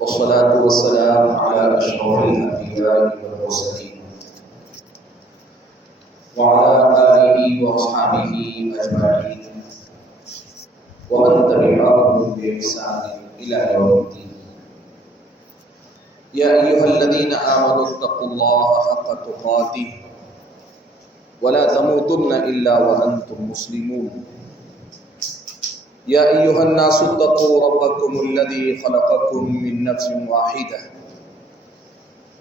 والصلاة والسلام على أشرف الأنبياء والمرسلين وعلى آله وأصحابه أجمعين ومن تبعهم بإحسان إلى يوم الدين. يا أيها الذين آمنوا اتقوا الله حق تقاته ولا تموتن إلا وأنتم مسلمون. يا أيها الناس اتقوا ربكم الذي خلقكم من نفس واحدة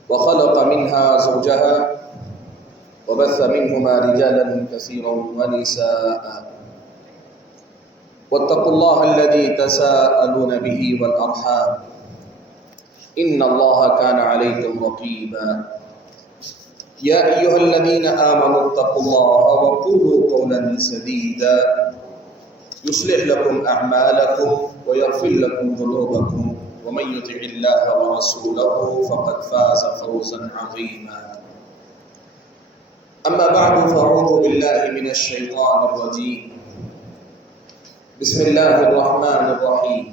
وخلق منها زوجها وبث منهما رجالا كثيرا ونساء واتقوا الله الذي تساءلون به والأرحام إن الله كان عليكم رقيبا. يا أيها الذين آمنوا اتقوا الله وقولوا قولا سديدا يصلح لكم أعمالكم ويغفر لكم ذنوبكم ومن يطع الله ورسوله فقد فاز فوزا عظيما. أما بعد فأعوذ بالله من الشيطان الرجيم. بسم الله الرحمن الرحيم.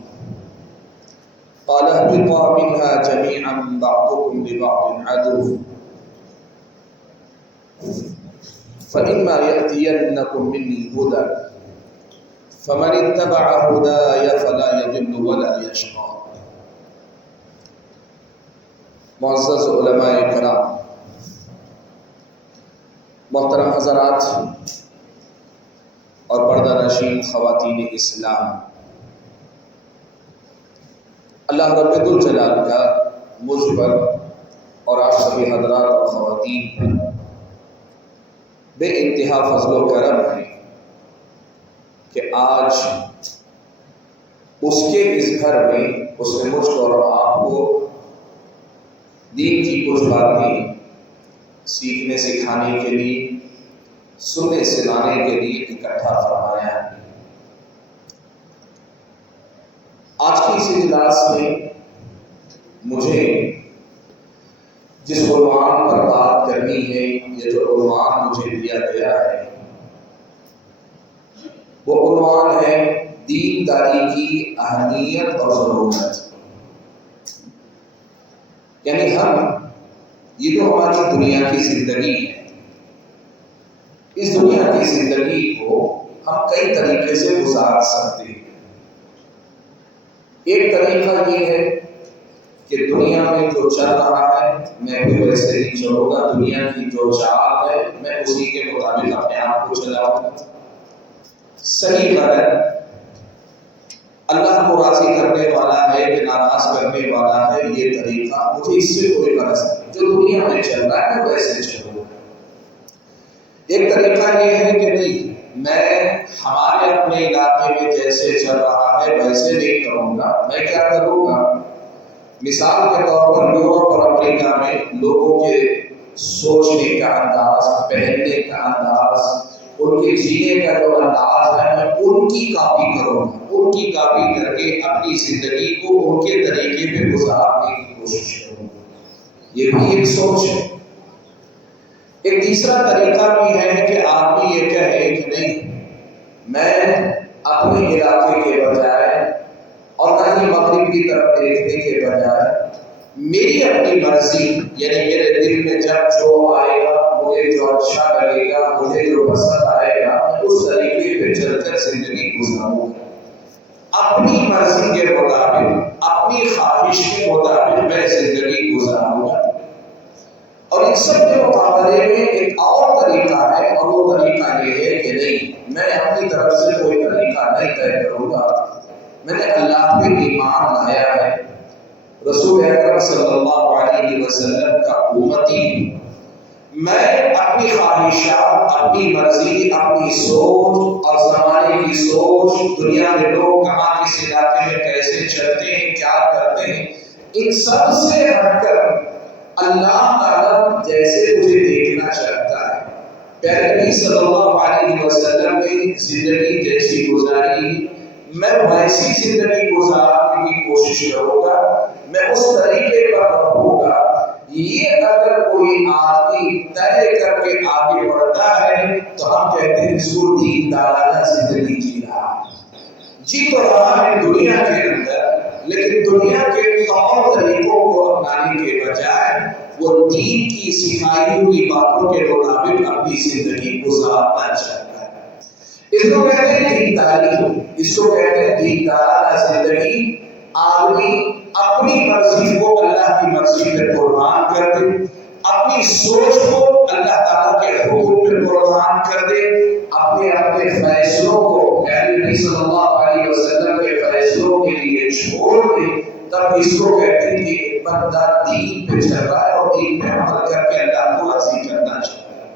قال اهبطا منها جميعا بعضكم لبعض عدو فإما يأتينكم مني هدى فمن اتبع هداي فلا يضل ولا يشقى. معزز علماء کرام، محترم حضرات اور پردہ نشین خواتین اسلام، اللہ رب الجلال کا مجھ پر اور آپ سبھی حضرات اور خواتین پر بے انتہا فضل و کرم ہے کہ آج اس کے اس گھر میں اس نے مجھ کو اور آپ کو دین کی کچھ باتیں سیکھنے سکھانے کے لیے، سننے سنانے کے لیے اکٹھا فرمایا ہے۔ آج کی اس اجلاس میں مجھے جس عنوان پر بات کرنی ہے، یہ جو عنوان مجھے دیا گیا ہے وہ عنوان ہے دینداری کی اہمیت اور ضرورت۔ یعنی یہ جو ہماری دنیا کی زندگی ہے، اس دنیا کی زندگی کو ہم کئی طریقے سے گزار سکتے ہیں۔ ایک طریقہ یہ ہے کہ دنیا میں جو چل رہا ہے میں بھی ویسے ہی چلوں گا، دنیا کی جو چال ہے میں اسی کے مطابق اپنے آپ کو چلاؤں گا۔ صحیح غلط، اللہ کو راضی کرنے والا ہے کہ ناراض کرنے والا ہے، یہ طریقہ مجھے اس سے کوئی غرض نہیں، جو دنیا میں چل رہا ہے میں ویسے چلوں گا۔ ایک طریقہ یہ ہے کہ نہیں، میں ہمارے اپنے علاقے میں جیسے چل رہا ہے ویسے نہیں کروں گا، میں کیا کروں گا؟ مثال کے طور پر یورپ اور امریکہ میں لوگوں کے سوچنے کا انداز، پہننے کا انداز، ان کے جینے کا جو انداز ہے میں ان کی کاپی کروں گا، ان کی کاپی کر کے اپنی زندگی کو ان کے طریقے پہ گزارنے کی کوشش کروں گا۔ یہ بھی ایک سوچ ہے۔ ایک تیسرا طریقہ بھی ہے کہ آدمی یہ کہے کہ نہیں، میں اپنے علاقے کے بجائے اور نہ ہی مغرب کی طرف دیکھنے کے بجائے میری اپنی مرضی، یعنی میرے دل میں جب جو آئے گا، مجھے جو اچھا لگے گا، مجھے جو پسند آئے گا، میں اس طریقے پہ چل کر زندگی گزاروں گا۔ اپنی مرضی کے مطابق، اپنی خواہش کے مطابق میں زندگی گزاروں گا۔ اور ان سب کے مقابلے میں ایک اور طریقہ ہے، اور وہ طریقہ یہ ہے کہ نہیں، میں اپنی طرف سے کوئی طریقہ نہیں طے کروں گا، میں نے اللہ پہ ایمان لایا ہے، رسول اکرم صلی اللہ علیہ وسلم کا امتی ہوں، میں اپنی خواہشات، اپنی مرضی، اپنی سوچ اور زمانے کی سوچ، دنیا میں لوگ کہاں کس علاقے میں کیسے چلتے ہیں، کیا کرتے ہیں، ان سب سے ہٹ کر اللہ تعالیٰ جیسے مجھے دیکھنا چاہتا ہے، پیارے نبی صلی اللہ علیہ وسلم نے زندگی جیسی گزاری، میں ویسی زندگی گزارنے کی کوشش کروں گا، میں اس طریقے پر رہوں گا۔ یہ اگر کوئی آدمی طے کر کے آگے بڑھتا ہے تو ہم کہتے ہیں اس کو دیندارانہ زندگی جی رہا ہے، جی تو رہا ہے دنیا کے اندر، لیکن لیکن دنیا کے طور طریقوں کو اپنانے کے بجائے وہ دین کی سکھائی ہوئی باتوں کے مطابق اپنی زندگی گزارنا چاہتا ہے۔ اس کو کہتے ہیں دینداری، اس کو کہتے ہیں دیندارانہ زندگی۔ آدمی اپنی مرضی کو اللہ کی مرضی پہ قربان کر دے، اپنی سوچ کو اللہ تعالیٰ کے حکم پہ قربان کر دے، اپنے اپنے فیصلوں کو نبی صلی اللہ علیہ وسلم کے فیصلوں کے لیے چھوڑ دے، تب اس کو کہتے ہیں کہ ایک بندہ دین پہ چل رہا ہے اور دین پہ عمل کر کے اللہ کو راضی کرنا چاہتا ہے۔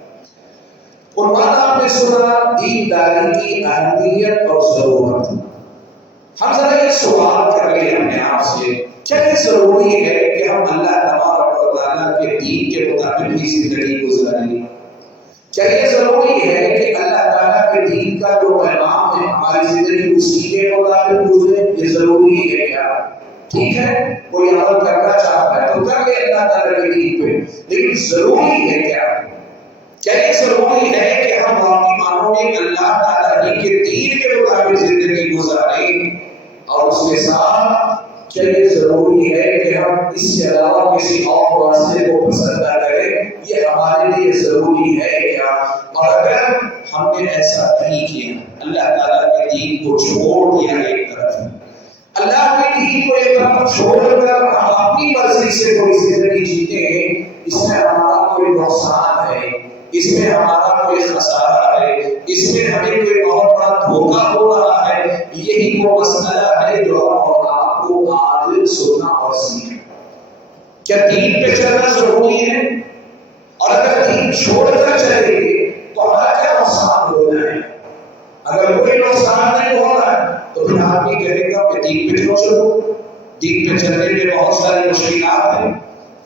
عنوان آپ نے سنا دینداری کی اہمیت اور ضرورت۔ ہم ذرا یہ سوال کر لیں اپنے آپ سے، کیا یہ ضروری ہے کہ ہم اللہ تبارک و تعالیٰ کے دین کے مطابق ہی زندگی گزاریں؟ کیا یہ ضروری ہے کہ اللہ تعالیٰ کے دین کا جو پیغام ہے ہماری زندگی اسی کے مطابق گزرے؟ یہ ضروری ہے کیا؟ ٹھیک ہے، کوئی عمل کرنا چاہتا ہے تو کر لے اللہ تعالیٰ کے دین پہ، لیکن ضروری ہے کیا؟ کیا یہ ضروری ہے کہ ہم واقعی مانو گے کہ اللہ تعالیٰ کے دین کے مطابق زندگی گزاریں؟ اور اس کے ساتھ کیا یہ ضروری ہے کہ ہم اس کے علاوہ کسی اور راستے کو پسند نہ کریں؟ یہ ہمارے لیے ضروری ہے کیا؟ اور اگر ہم نے ایسا نہیں کیا، اللہ تعالیٰ کے دین کو چھوڑ دیا ایک طرف، اللہ کے دین کو ایک طرف چھوڑ کر ہم اپنی مرضی سے کوئی زندگی جیتے ہیں، اس میں ہمارا کوئی نقصان ہے، اس میں ہمارا کوئی خسارہ ہے، اس میں ہمیں کوئی بہت بڑا دھوکہ ہو رہا ہے۔ یہی وہ مسئلہ ہے جو ہم آپ کو آج سننا اور سیکھنا۔ کیا دین پہ چلنا ضروری ہے؟ اور اگر دین چھوڑ کر چلے گے تو ہمارا کیا نقصان ہو جائے؟ اگر کوئی نقصان نہیں ہو رہا ہے تو پھر آدمی کہے گا کہ دین پہ کیوں چلو؟ دین پہ چلنے میں بہت ساری مشکلات ہیں،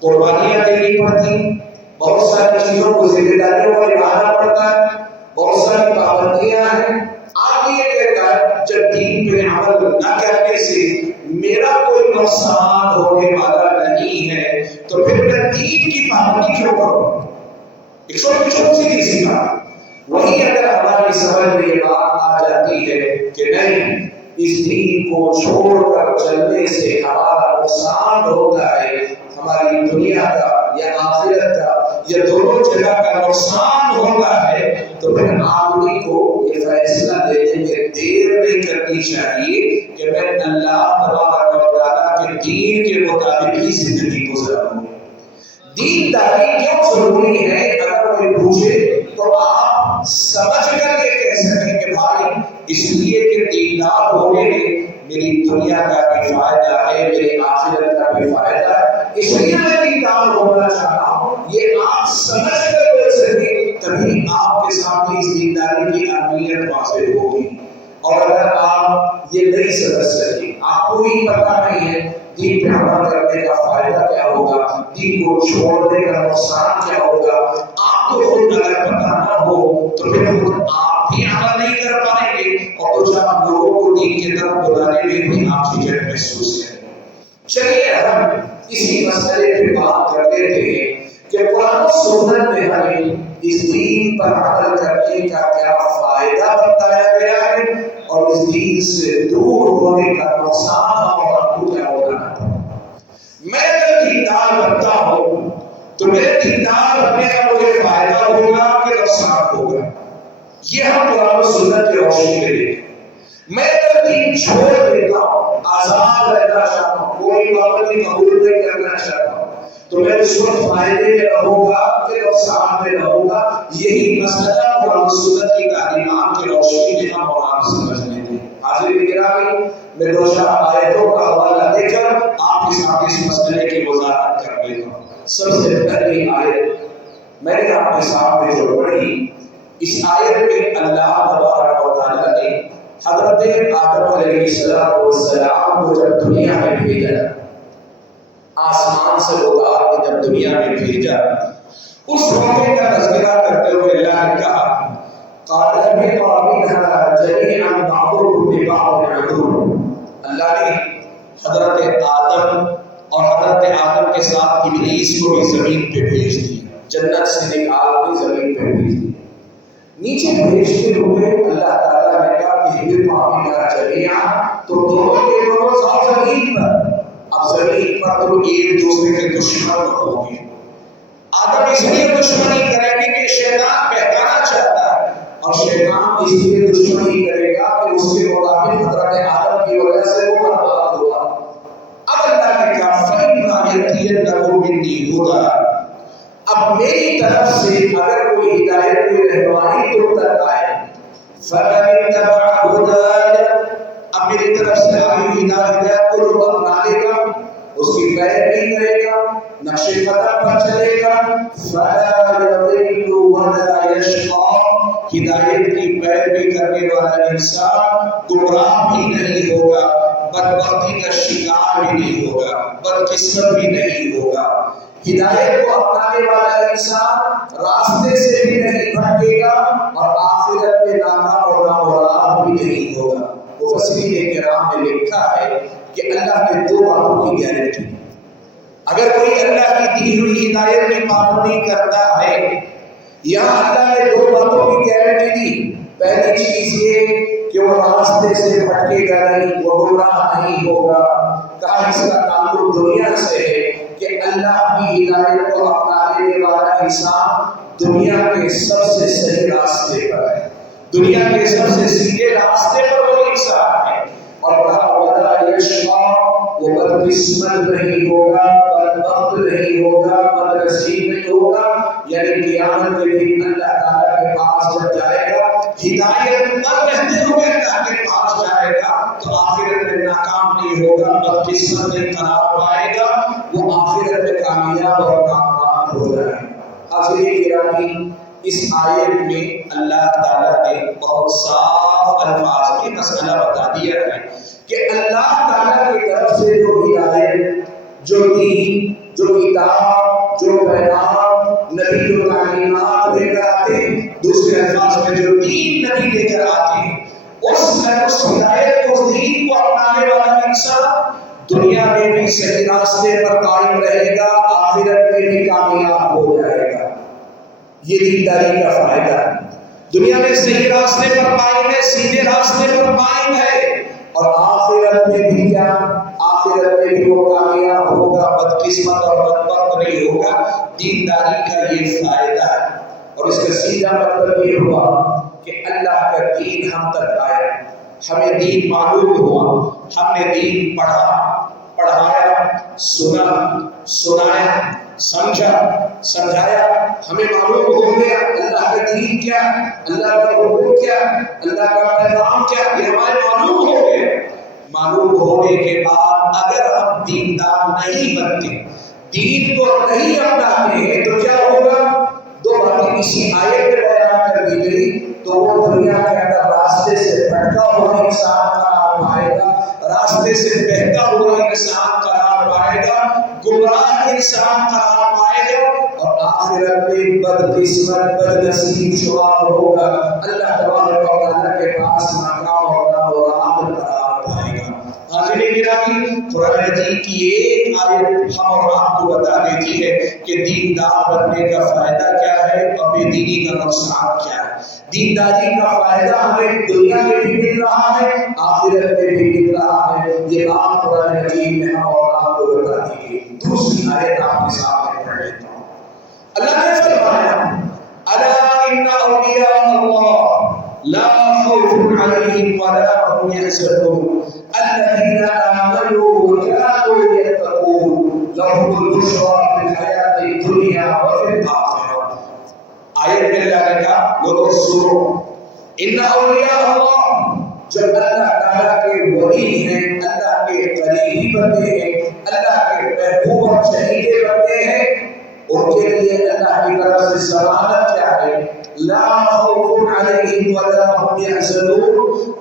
قربانیاں دینی پڑتی ہیں، بہت ساری چیزوں کو ذمہ داریوں کو نبھانا پڑتا ہے، بہت ساری پابندیاں ہیں۔ آپ یہ کہتا ہے جب دین پہ عمل نہ کرنے سے میرا کوئی نقصان ہونے والا نہیں ہے تو پھر میں دین کی پابندی کیوں کروں؟ ایک چھوٹی سی بات وہی اگر ہماری سمجھ میں یہ بات آ جاتی ہے کہ نہیں، اس دین کو چھوڑ کر چلنے سے ہمارا نقصان ہوتا ہے، ہماری دنیا کا یا آخرت کا یا دونوں جگہ کا نقصان ہوتا ہے، تو پھر آدمی کو یہ فیصلہ لینے میں دیر نہیں کرنی چاہیے کہ میں اللہ تبارک و تعالیٰ کے دین کے مطابق ہی زندگی گزاروں۔ دینداری کیوں ضروری ہے؟ اگر کوئی پوچھے تو آپ سمجھ کر یہ کہہ سکیں کہ بھائی اس لیے کہ دیندار ہونے میں میری دنیا کا بھی فائدہ ہے، میری آخرت کا بھی فائدہ ہے، اس لیے میں دیندار ہونا چاہتا ہوں۔ یہ آپ سمجھ کر بول سکیں تبھی آپ کے سامنے اس دینداری کی اہمیت واضح ہوگی۔ اور اگر آپ یہ نہیں سمجھ سکیں، آپ کو ہی پتہ نہیں ہے دین پہ عمل کرنے کا فائدہ کیا ہوگا، دین کو چھوڑنے کا نقصان کیا ہوگا، آپ کو خود اگر پتہ نہ ہو تو پھر خود آپ بھی عمل نہیں کر پائیں گے اور کچھ آپ لوگوں کو دین کی طرف بلانے میں بھی آپ جھجک محسوس کریں۔ چلیے ہم اسی مسئلے پہ بات کر لیتے ہیں کہ قرآن و سنت میں ہمیں اس دین پر عمل کرنے کا کیا فائدہ بتایا گیا ہے اور اس دین سے دور ہونے کا نقصان اور آپ کو کیا ہوگا۔ میں اگر دیندار بنتا ہوں تو میرے دیندار بننے کا مجھے فائدہ ہوگا کہ نقصان ہوگا، یہ ہم قرآن و سنت کی روشنی میں دیکھیں۔ میں اگر دین چھوڑ دیتا ہوں، آزاد رہنا چاہتا ہوں، کوئی پابندی قبول نہیں کرنا چاہتا ہوں، تو میں اس وقت فائدے میں رہوں گا کہ نقصان میں رہوں گا؟ یہی مسئلہ قرآن و سنت کی تعلیمات کی روشنی میں ہم اور آپ سمجھ لیتے ہیں۔ حاضرین گرامی، میں دو چار آیتوں کا حوالہ دے کر آپ کے سامنے اس مسئلے کی وضاحت کر دیتا ہوں۔ سب سے پہلی آیت میں نے آپ کے سامنے جو پڑھی، اس آیت میں اللہ تبارک و تعالیٰ نے حضرت آدم علیہ السلام کو جب دنیا میں بھیجا، آسمان سے اتار کے جب دنیا میں بھیجا، اس موقع کا تذکرہ کرتے ہوئے اللہ نے کہا قال اهبطوا منها جميعا بعضكم لبعض عدو۔ اللہ نے حضرت آدم اور حضرت آدم کے ساتھ ابلیس کو بھی زمین پہ بھیج دیا، جنت سے نکال کے زمین پہ بھیج دیا۔ نیچے بھیجتے ہوئے اللہ تعالیٰ نے کہا کہ اهبطوا منها جميعا، تو دونوں کے دونوں ساتھ زمین پر نقش قدم پر چلے گا فلا یضل ولا یشقی، ہدایت کی پیروی کرنے والا انسان گمراہ بھی نہیں ہوگا، بدبختی کا شکار بھی نہیں ہوگا، بدقسمت بھی نہیں ہوگا۔ ہدایت کو اپنانے والا انسان راستے سے بھی نہیں بھٹکے گا اور آخرت میں ناکام اور نامراد بھی نہیں ہوگا۔ مفسرین کرام نے لکھا ہے کہ اللہ نے دو باتوں کی گارنٹی، اگر کوئی اللہ کی دی ہوئی ہدایت کی پابندی کرتا ہے، یہاں اللہ نے دو باتوں کی گارنٹی دی۔ پہلی چیز یہ کہ وہ راستے سے بھٹکے گا نہیں، وہ گمراہ نہیں ہوگا۔ کہا اس کا تعلق دنیا سے ہے کہ اللہ کی ہدایت کو اپنانے والا انسان دنیا کے سب سے صحیح راستے پر ہے، دنیا کے سب سے سیدھے راستے پر وہ انسان ہے۔ اور کہا ولا یشقی، وہ بدقسمت نہیں ہوگا، بدبخت نہیں ہوگا، بدنصیب نہیں ہوگا، یعنی قیامت کے دن اللہ تعالیٰ کے پاس جب جائے گا، ہدایت پر رہتے ہوئے اللہ کے پاس جائے گا تو آخرت میں ناکام نہیں ہوگا، بدقسمت نہیں قرار پائے گا، وہ آخرت میں کامیاب اور کامیاب ہو جائے گا۔ حاضرین گرامی، اس آیت میں اللہ تعالیٰ نے بہت صاف الفاظ میں مسئلہ بتا دیا ہے کہ اللہ تعالیٰ کی طرف سے جو ہدایت، جو دین، جو کتاب، جو پیغام نبی جو تعلیمات لے کر آتے ہیں، دوسرے الفاظ میں جو دین نبی لے کر آتے ہیں، اس ہدایت کو، اس دین کو اپنانے والا انسان دنیا میں بھی صحیح راستے پر قائم رہے گا، آخرت میں بھی کامیاب ہو جائے گا۔ یہ دینداری کا فائدہ ہے، دنیا میں صحیح راستے پر قائم ہے، سیدھے راستے پر قائم ہے، اور آخرت میں بھی کیا؟ آخرت میں بھی وہ کامیاب ہوگا، بدقسمت اور بدبخت نہیں ہوگا۔ دینداری کا یہ فائدہ ہے، اور اس کا سیدھا مطلب یہ ہوا کہ اللہ کا دین ہم تک آیا، ہمیں دین معلوم ہوا، ہم نے دین پڑھا، پڑھایا، سنا، سنایا، سمجھا، سمجھایا، ہمیں معلوم ہو گیا اللہ کا دین کیا، اللہ کا حکم کیا، اللہ کا پیغام کیا، یہ ہمارے معلوم ہو گئے۔ معلوم ہونے کے بعد اگر ہم دیندار نہیں بنتے، دین کو نہیں اپناتے ہیں، تو کیا ہوگا؟ دو باتیں اسی آیت میں بیان کر دی گئی، تو وہ دنیا کے اندر راستے سے بھٹکا ہوا انسان قرار پائے گا، راستے سے بہتا ہوا انسان قرار پائے گا، گمراہ انسان قرار پائے گا، اور آخرت میں بدقسمت، بدنصیب شمار ہوگا، اللہ تبارک و تعالیٰ کے پاس ناکام اور نامراد قرار پائے گا۔ حاضرین گرامی، قرآن مجید کی ایک آیت ہم اور آپ کو بتا دیتی ہے کہ دیندار بننے کا فائدہ کیا ہے اور بے دینی کا نقصان کیا ہے۔ دینداری کا فائدہ ہمیں دنیا میں بھی مل رہا ہے، آخرت میں بھی مل رہا ہے، یہ بات قرآن مجید میں ہم اور آپ کو بتا دی گئی۔ دوسری آیت آپ کے سامنے پڑھ لیتا ہوں۔ اللہ نے فرمایا الا ان اولیاء اللہ لا خوف علیہم ولا هم يحزنون الذين آمنوا وكانوا يتقون لهم البشرى في الحياة الدنيا وفي الآخرة۔ آیت میں اللہ نے کہا لوگوں سنو، ان اولیاء اللہ، جب اللہ تعالیٰ کے ولی ہیں، اللہ کے قریبی بندے ہیں، اللہ کے محبوب اور چہیتے بندے ہیں، ان کے لیے اللہ کی طرف سے ضمانت کیا ہے؟ لا خوف علیہم ولا هم يحزنون،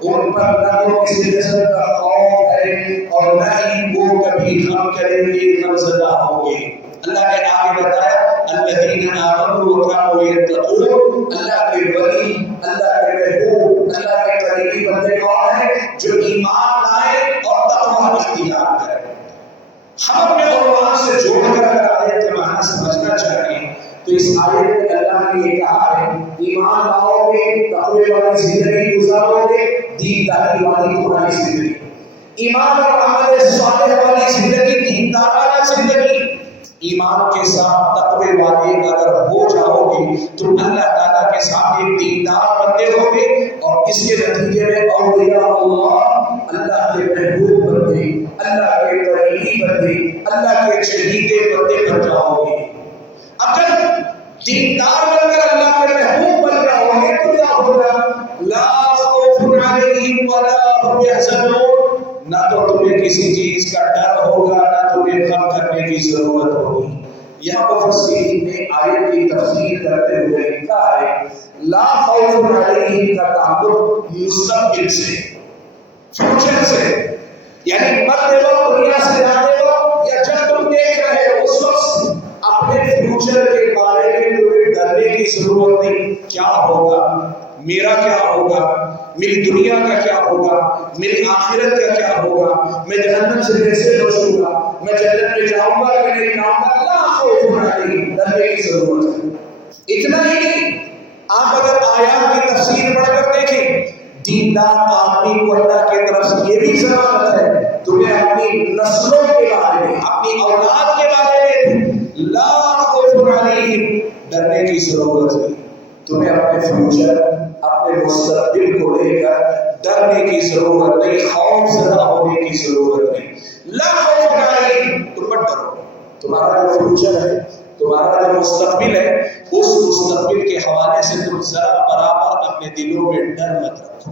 ان پر نہ تو کسی قسم کا خوف ہے اور نہ ہی وہ کبھی غم کریں گے، غم زدہ ہوں گے۔ اللہ نے آگے بتایا الذین آمنوا وکانوا یتقون، اللہ کے ولی، اللہ کے محبوب، اللہ کے قریبی بندے کون ہیں؟ جو ایمان لائے اور تقوی اختیار کریں۔ ہم اپنے عنوان سے جوڑ کر اگر آیت کے معنی سمجھنا چاہیں تو اس آیت میں اللہ نے یہ کہا ہے ایمان لاؤ گے، تقوی والی زندگی گزارو گے، دینداری والی تمہاری زندگی، ایمان اور عمل صالح والی زندگی، دیندارانہ زندگی، ایمان کے ساتھ تقوی والے اگر ہو جاؤ گے تو اللہ تعالیٰ کے سامنے دیندار بندے ہوگے، اور اس کے نتیجے میں اولیاء اللہ، اللہ کے محبوب بندے، اللہ کے قریبی بندے، اللہ کے چہیتے بندے بن جاؤ گے۔ اگر دیندار بن کر اللہ کے محبوب بن جاؤ گے تو کیا ہوگا؟ لا خوف علیہم ولا هم يحزنون، نہ تو تمہیں کسی چیز کا ڈر ہوگا، نہ تمہیں غم کرنے کی ضرورت ہوگی۔ یہاں مفسرین نے آیت کی تفسیر کرتے ہوئے لکھا ہے لا خوف علیہم کا تعلق مستقبل سے، فیوچر سے، یعنی مرتے وقت دنیا سے جاتے وقت یا جب تم دیکھ رہے ہو اس وقت اپنے فیوچر کے بارے میں تمہیں ڈرنے کی ضرورت نہیں۔ کیا ہوگا، میرا کیا ہوگا، میری دنیا کا کیا ہوگا، میری آخرت کا کیا ہوگا، میں جہنم سے کیسے بچوں گا، میں جنت میں جاؤں گا کہ نہیں جاؤں گا، لا خوف علیہم، ڈرنے کی ضرورت ہے۔ اتنا ہی نہیں، آپ اگر آیات کی تفسیر پڑھ کر دیکھیں، دیندار آدمی کو اللہ کی طرف سے یہ بھی ضمانت ہے تمہیں اپنی نسلوں کے بارے میں، اپنی اولاد کے بارے میں لا خوف علیہم، ڈرنے کی ضرورت ہے۔ تمہیں اپنے فیوچر، اپنے مستقبل کو لے کر ڈرنے کی ضرورت نہیں، خوف زدہ ہونے کی ضرورت نہیں۔ لا خوف علیہم، تم مت ڈرو، تمہارا جو فیوچر ہے، تمہارا جو مستقبل ہے، اس مستقبل کے حوالے سے تم ذرا برابر اپنے دلوں میں ڈر مت رکھو،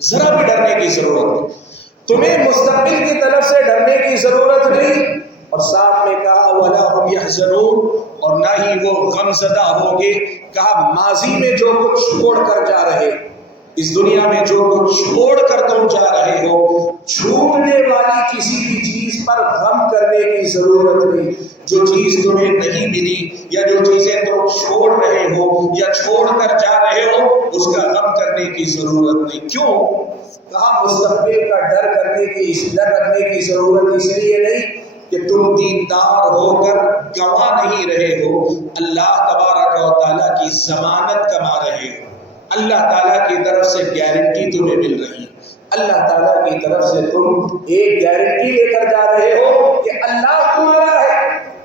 ذرا بھی ڈرنے کی ضرورت نہیں، تمہیں مستقبل کی طرف سے ڈرنے کی ضرورت نہیں۔ اور ساتھ میں کہا وَلَا هُمْ يَحْزَنُونَ، اور نہ ہی وہ غم زدہ ہوں گے۔ کہا ماضی میں جو کچھ چھوڑ کر جا رہے، اس دنیا میں جو کچھ چھوڑ کر تم جا رہے ہو، چھوٹنے والی کسی بھی چیز پر غم کرنے کی ضرورت نہیں۔ جو چیز تمہیں نہیں ملی یا جو چیزیں تم چھوڑ رہے ہو یا چھوڑ کر جا رہے ہو، اس کا غم کرنے کی ضرورت نہیں۔ کیوں؟ کہا مستقبل کا ڈر رکھنے کی ضرورت اس لیے نہیں کہ تم دیندار ہو کر گواہ نہیں رہے ہو، اللہ تبارک و تعالیٰ کی ضمانت کما رہے ہو، اللہ تعالیٰ کی طرف سے گارنٹی تمہیں مل رہی ہے، اللہ تعالیٰ کی طرف سے تم ایک گارنٹی لے کر جا رہے ہو کہ اللہ تمہارا ہے،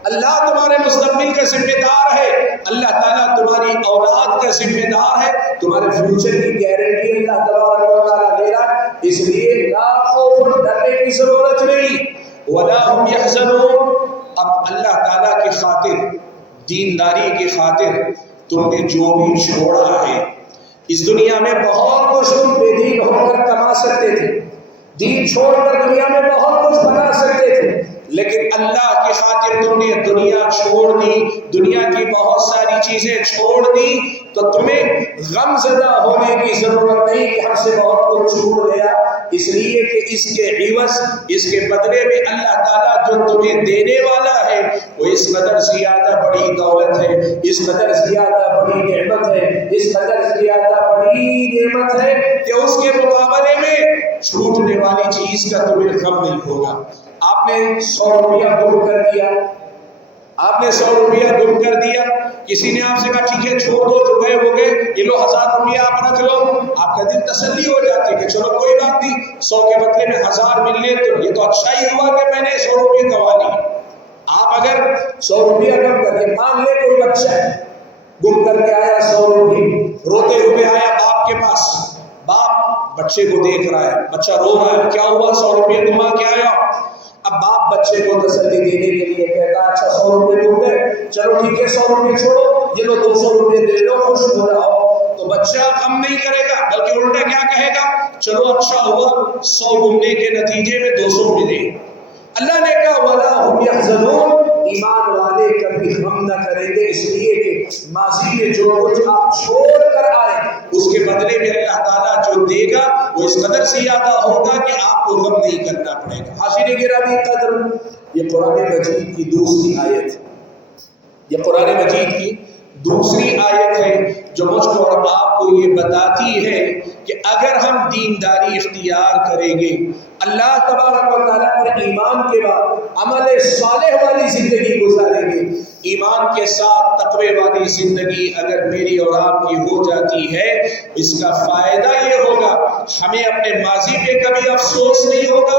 اللہ تمہارے مستقبل کا ذمہ دار ہے، اللہ تعالیٰ تمہاری اولاد کا ذمہ دار ہے، تمہارے فیوچر کی گارنٹی اللہ تبارک و تعالیٰ دے رہا ہے۔ اس لیے لا خوف، ڈرنے کی ضرورت نہیں۔ وَلَا هُمْ يَحْزَنُونَ، اب اللہ تعالیٰ کی خاطر، دینداری کی خاطر تم نے جو بھی چھوڑا ہے، اس دنیا میں بہت کچھ تم بے دین ہو کر کما سکتے تھے، دین چھوڑ کر دنیا میں بہت کچھ بنا سکتے تھے، لیکن اللہ کی خاطر تم نے دنیا چھوڑ دی، دنیا کی بہت ساری چیزیں چھوڑ دی، تو تمہیں غم زدہ ہونے کی ضرورت نہیں کہ ہم سے بہت کچھ چھوٹ گیا، اس لیے کہ اس کے عوض، اس کے بدلے میں اللہ تعالیٰ جو تمہیں دینے والا ہے وہ اس قدر زیادہ بڑی دولت ہے، اس قدر زیادہ بڑی نعمت ہے، اس قدر زیادہ بڑی نعمت ہے کہ اس کے مقابلے میں چھوٹنے والی چیز کا تمہیں غم نہیں ہوگا۔ آپ نے 100 روپیہ گم کر دیا، آپ نے 100 روپیہ گم کر دیا، کسی نے آپ سے کہا ٹھیک ہے چھوڑ دو، جو گئے ہو گئے، یہ لو 1000 روپیہ آپ رکھ لو، آپ کا دل تسلی ہو جاتی کہ چلو کوئی بات نہیں، 100 کے بدلے میں 1000 مل لے تو یہ تو اچھا ہی ہوا کہ میں نے 100 روپیہ گوا لی۔ آپ اگر 100 روپیہ گم کر کے، مان لے کوئی بچہ گم کر کے آیا 100 روپیہ، روتے ہوئے آیا باپ کے پاس، باپ بچے کو دیکھ رہا ہے، بچہ رو رہا ہے، کیا ہوا 100 روپیہ گما کے آیا؟ اب باپ بچے کو تسلی دینے کے لیے کہتا اچھا 100 روپے گم گئے، چلو ٹھیک ہے 100 روپے چھوڑو، یہ لو 200 روپے دے لو، خوش ہو جاؤ۔ تو بچہ غم نہیں کرے گا بلکہ الٹا کیا کہے گا، چلو اچھا ہوا 100 گمنے کے نتیجے میں 200 ملے۔ اللہ نے کہا وَلَا هُمْ يَحْزَنُونَ، ایمان والے کبھی غم نہ کریں گے، اس لیے کہ ماضی میں جو کچھ آپ چھوڑ کر آئے اس کے بدلے میں اللہ تعالیٰ جو دے گا وہ اس قدر زیادہ ہوگا کہ آپ کو غم نہیں کرنا پڑے گا۔ حاضرین گرامی قدر، یہ قرآن مجید کی دوسری آیت، یہ قرآن مجید کی دوسری آیت ہے جو مجھ کو اور آپ کو یہ بتاتی ہے کہ اگر ہم دینداری اختیار کریں گے، اللہ تبارک و تعالیٰ پر ایمان کے بعد عمل صالح والی زندگی گزاریں گے، ایمان کے ساتھ تقوی والی زندگی اگر میری اور آپ کی ہو جاتی ہے، اس کا فائدہ یہ ہوگا ہمیں اپنے ماضی پہ کبھی افسوس نہیں ہوگا،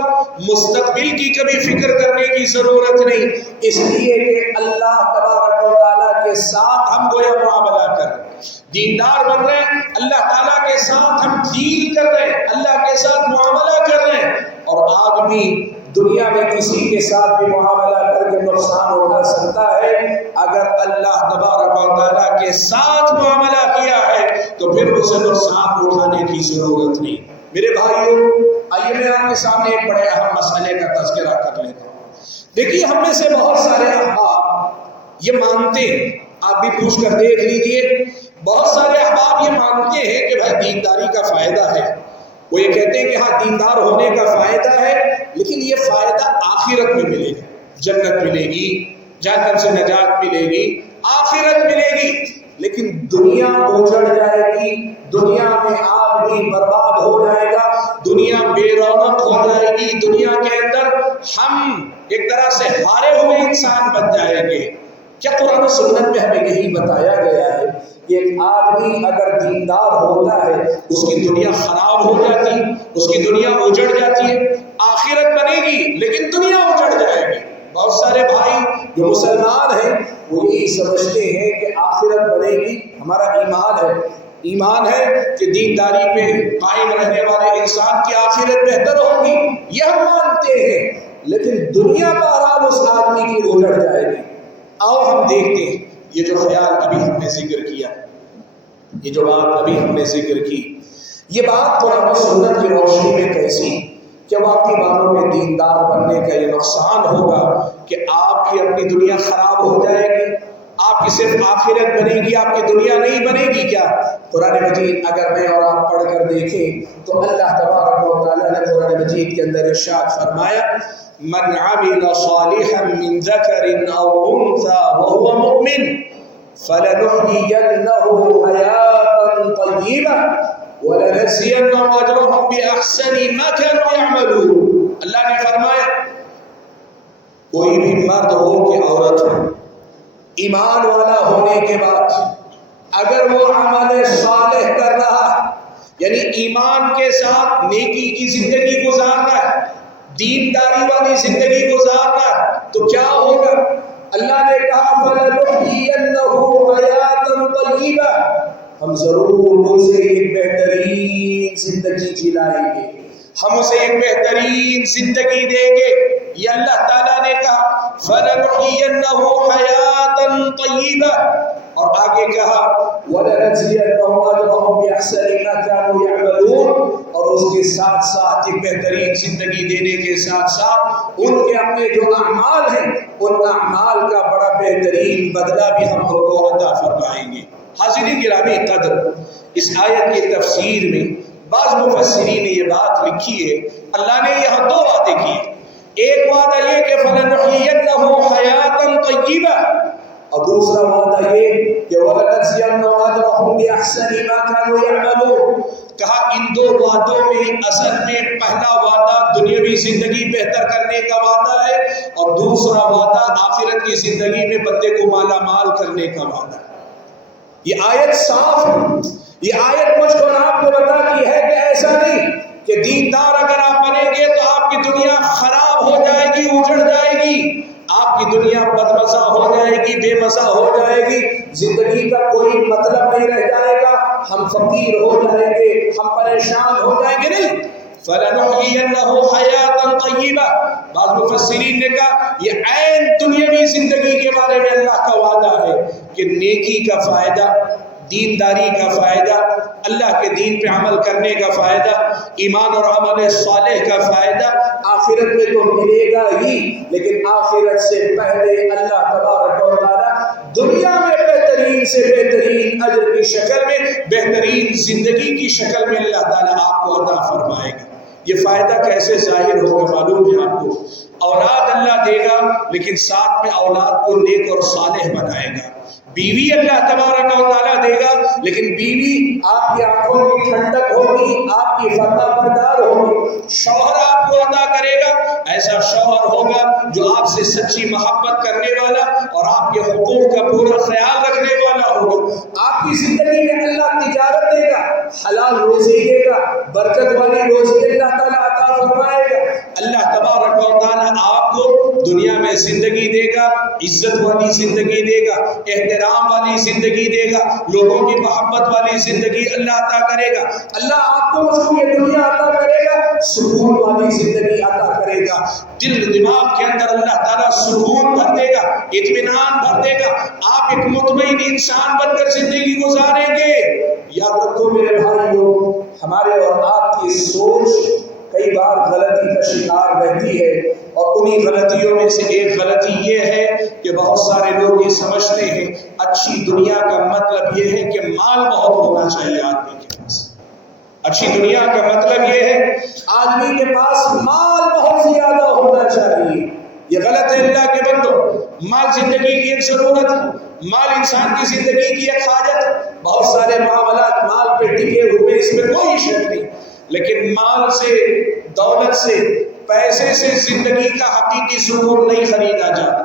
مستقبل کی کبھی فکر کرنے کی ضرورت نہیں، اس لیے کہ اللہ تبارک و تعالیٰ کے ساتھ ہم گویا معاملہ کر رہے ہیں، دیندار بن رہے ہیں، اللہ تعالیٰ کے ساتھ ہم ڈیل کر رہے ہیں، اللہ کے ساتھ معاملہ کر رہے ہیں۔ اور آدمی دنیا میں کسی کے ساتھ بھی معاملہ کر کے نقصان اٹھا سکتا ہے، اگر اللہ تبارک و تعالیٰ کے ساتھ معاملہ کیا ہے تو پھر اسے نقصان اٹھانے کی ضرورت نہیں۔ میرے بھائیوں، آئیے میں آپ کے سامنے ایک بڑے اہم مسئلے کا تذکرہ کر لیتا ہوں۔ دیکھیے ہم میں سے بہت سارے احباب یہ مانتے ہیں، آپ بھی پوچھ کر دیکھ لیجئے، بہت سارے احباب یہ مانتے ہیں کہ بھائی دینداری کا فائدہ ہے، وہ یہ کہتے ہیں کہ ہاں دیندار ہونے کا فائدہ ہے، لیکن یہ فائدہ آخرت میں ملے گا، جنت ملے گی، جہنم سے نجات ملے گی، آخرت ملے گی، لیکن دنیا اجڑ جائے گی، دنیا میں آدمی برباد ہو جائے گا، دنیا بے رونق ہو جائے گی، دنیا کے اندر ہم ایک طرح سے ہارے ہوئے انسان بن جائیں گے۔ کیا قرآن و سنت میں ہمیں یہی بتایا گیا ہے کہ ایک آدمی اگر دیندار ہوتا ہے اس کی دنیا خراب ہو جاتی، اس کی دنیا اجڑ جاتی ہے، آخرت بنے گی لیکن دنیا اجڑ جائے گی۔ بہت سارے بھائی جو مسلمان ہیں وہ یہی سمجھتے ہیں کہ آخرت بنے گی، ہمارا ایمان ہے کہ دینداری پہ قائم رہنے والے انسان کی آخرت بہتر ہوگی، یہ ہم مانتے ہیں، لیکن دنیا بہرحال اس آدمی کی اجڑ جائے گی۔ آؤ ہم دیکھتے ہیں یہ جو خیال ابھی ہم نے ذکر کیا، یہ جو بات ابھی ہم نے ذکر کی، یہ بات قرآن و سنت کی روشنی میں کیسی؟ کہ واقعی معنوں میں دیندار بننے کا یہ نقصان ہوگا کہ آپ کی اپنی دنیا خراب ہو جائے گی، آپ کی صرف آخرت بنے گی، آپ کی دنیا نہیں بنے گی کیا؟ قرآن مجید اگر میں اور آپ پڑھ کر دیکھیں تو اللہ تبارک و تعالیٰ نے قرآن مجید کے اندر ارشاد فرمایا من عمل صالحا من ذکر او انثى وهو مؤمن فلنحيينه حياة طیبہ وَلَنَجْزِيَنَّهُمْ أَجْرَهُمْ بِأَحْسَنِ مَا كَانُوا يَعْمَلُونَ۔ اللہ نے فرمایا کوئی بھی مرد ہو کہ عورت ہو، ایمان والا ہونے کے بعد اگر وہ عمل صالح کر رہا ہے، یعنی ایمان کے ساتھ نیکی کی زندگی گزارنا ہے، دینداری والی زندگی گزارنا ہے، تو کیا ہوگا؟ اللہ نے کہا فَلَنُحْيِيَنَّهُ حَيَاةً طَيِّبَةً، ہم ضرور اسے ایک بہترین زندگی جلائیں گے، ہم اسے ایک بہترین زندگی دیں گے۔ یہ اللہ تعالیٰ نے کہا فَلَنُحْيِيَنَّهُ حَيَاةً طَيِّبَةً، اور آگے کہا وَلَنَجْزِيَنَّهُمْ أَجْرَهُمْ بِأَحْسَنِ مَا كَانُوا يَعْمَلُونَ، اور اس کے ساتھ ساتھ ایک بہترین زندگی دینے کے ساتھ ساتھ ان کے اپنے جو اعمال ہیں ان اعمال کا بڑا بہترین بدلہ بھی ہم ان کو عطا فرمائیں گے۔ حاضرین گرامی قدر، اس آیت کی تفسیر میں بعض مفسرین نے یہ بات لکھی ہے، اللہ نے یہاں دو باتیں کی، ایک وعدہ یہ کہ فَلَنُحْيِيَنَّهُ حَيَاةً طَيِّبَةً، اور دوسرا وعدہ یہ کہ وَلَنَجْزِيَنَّهُمْ أَجْرَهُمْ بِأَحْسَنِ مَا كَانُوا يَعْمَلُونَ۔ کہا ان دو وعدوں میں اصل میں پہلا وعدہ دنیاوی زندگی بہتر کرنے کا وعدہ ہے، اور دوسرا وعدہ آخرت کی زندگی میں بندے کو مالا مال کرنے کا وعدہ ہے۔ یہ آیت صاف ہے، یہ آیت مجھ کو آپ کو بتاتی ہے کہ ایسا نہیں کہ دیندار اگر آپ بنیں گے تو آپ کی دنیا خراب ہو جائے گی، اجڑ جائے گی، آپ کی دنیا بدمزہ ہو جائے گی، بے مزہ ہو جائے گی، زندگی کا کوئی مطلب نہیں رہ جائے گا، ہم فقیر ہو جائیں گے، ہم پریشان ہو جائیں گے، نہیں۔ فَلَنُحْيِيَنَّهُ حَيَاةً طَيِّبَةً، بعض مفسرین نے کہا یہ عین دنیاوی زندگی کے بارے میں اللہ کا وعدہ ہے کہ نیکی کا فائدہ، دینداری کا فائدہ، اللہ کے دین پہ عمل کرنے کا فائدہ، ایمان اور عمل صالح کا فائدہ آخرت میں تو ملے گا ہی، لیکن آخرت سے پہلے اللہ تبارک و تعالی دنیا میں بہترین سے بہترین اجر کی شکل میں، بہترین زندگی کی شکل میں اللہ تعالیٰ آپ کو عطا فرمائے گا۔ یہ فائدہ کیسے ظاہر ہوگا معلوم ہے آپ کو؟ اولاد اللہ دے گا، لیکن ساتھ میں اولاد کو نیک اور صالح بنائے گا۔ بیوی اللہ تبارک و تعالیٰ دے گا، لیکن بیوی آپ کی آنکھوں کی ٹھنڈک ہوگی، آپ کی فرما بردار ہوگی۔ شوہر آپ کو عطا کرے گا، ایسا شوہر ہوگا جو آپ سے سچی محبت کرنے والا اور آپ کے حقوق کا پورا خیال رکھنے والا ہوگا۔ آپ کی زندگی میں اللہ تجارت دے گا، حلال روزی دے گا، برکت والی روزی اللہ تعالیٰ عطا فرمائے گا۔ اللہ تبارک و تعالیٰ آپ کو دنیا میں زندگی دے گا، عزت والی زندگی دے گا، احترام والی زندگی دے گا، لوگوں کی محبت والی زندگی اللہ عطا کرے گا۔ اللہ آپ کو اس کی دنیا عطا کرے گا، سکون والی زندگی عطا کرے گا، دل دماغ کے اندر اللہ تعالیٰ سکون بھر دے گا، اطمینان بھر دے گا، آپ ایک مطمئن انسان بن کر زندگی گزاریں گے۔ یاد رکھو میرے بھائیوں، ہمارے اور آپ کی سوچ کئی بار غلطی کا شکار رہتی ہے، اور انہی غلطیوں میں سے ایک غلطی یہ ہے کہ بہت سارے لوگ یہ سمجھتے ہیں اچھی دنیا کا مطلب یہ ہے کہ مال بہت ہونا چاہیے آدمی کے پاس. اچھی دنیا کا مطلب یہ ہے آدمی کے پاس مال بہت زیادہ ہونا چاہیے. یہ غلط ہے اللہ کے بندو. مال زندگی کی ایک ضرورت ہے، مال انسان کی زندگی کی ایک حاجت. بہت سارے معاملات مال پہ ٹکے ہوئے، اس میں کوئی شک نہیں، لیکن مال سے، دولت سے، پیسے سے زندگی کا حقیقی سکون نہیں خریدا جاتا.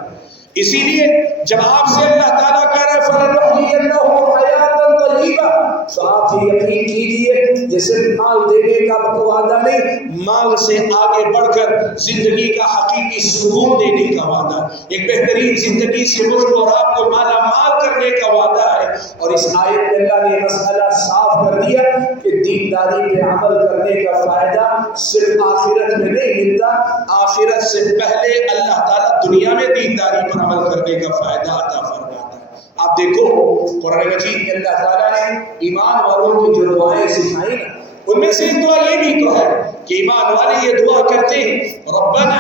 اسی لیے جب آپ سے اللہ تعالیٰ کہہ رہے فَلَنُحْيِيَنَّهُ حَيَاةً طَيِّبَةً، تو آپ یہ یقین کیجئے یہ صرف مال دینے کا وعدہ نہیں، مال سے آگے بڑھ کر زندگی کا حقیقی سکون دینے کا وعدہ، ایک بہترین زندگی سے ملک اور آپ کو مالا مال کرنے کا وعدہ ہے. اور اس آیت میں اللہ نے مسئلہ صاف کر دیا کہ دینداری پہ عمل کرنے کا فائدہ صرف آخرت میں نہیں ملتا، آخرت سے پہلے اللہ تعالیٰ دنیا میں دینداری پر عمل کرنے کا فائدہ عطا فرماتا ہے. آپ دیکھو قرآن مجید میں اللہ تعالیٰ نے ایمان والوں کی جو دعائیں سکھائی نا، ان میں سے ایک دعا یہ بھی تو ہے کہ ایمان والے یہ دعا کرتے ہیں ربنا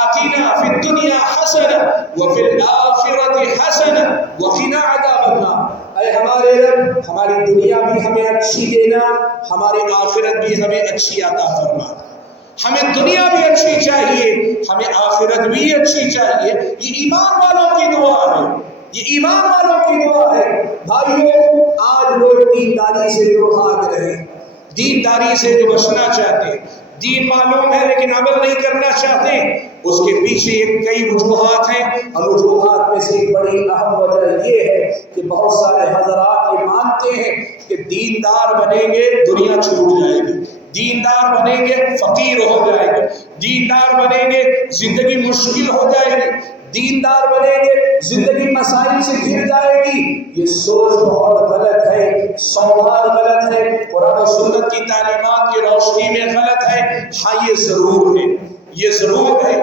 آتنا فی الدنیا حسنہ وفی الآخرۃ حسنہ وقنا عذاب النار. اے ہمارے رب، ہماری دنیا بھی ہمیں اچھی دینا، ہماری آخرت بھی ہمیں اچھی عطا فرما. ہمیں دنیا بھی اچھی چاہیے، ہمیں آخرت بھی اچھی چاہیے. یہ ایمان والوں کی دعا ہے، یہ ایمان والوں کی دعا ہے. بھائیو، آج لوگ دینداری سے جو بھاگ رہے ہیں، دینداری سے جو بچنا چاہتے ہیں، دین معلوم ہے لیکن عمل نہیں کرنا چاہتے، اس کے پیچھے کئی وجوہات ہیں. اور وجوہات میں سے ایک بڑی اہم وجہ یہ ہے کہ بہت سارے حضرات یہ مانتے ہیں کہ دیندار بنیں گے دنیا چھوٹ جائے گی، دیندار بنیں گے فقیر ہو جائے گے، دیندار بنیں گے زندگی مشکل ہو جائے گی، دیندار بنیں گے زندگی مسائل سے گھر جائے گی. یہ سوچ بہت غلط ہے، سوال غلط ہے، قرآن و سنت کی تعلیمات کی روشنی میں غلط ہے. ہاں یہ ضرور ہے، یہ ضرور ہے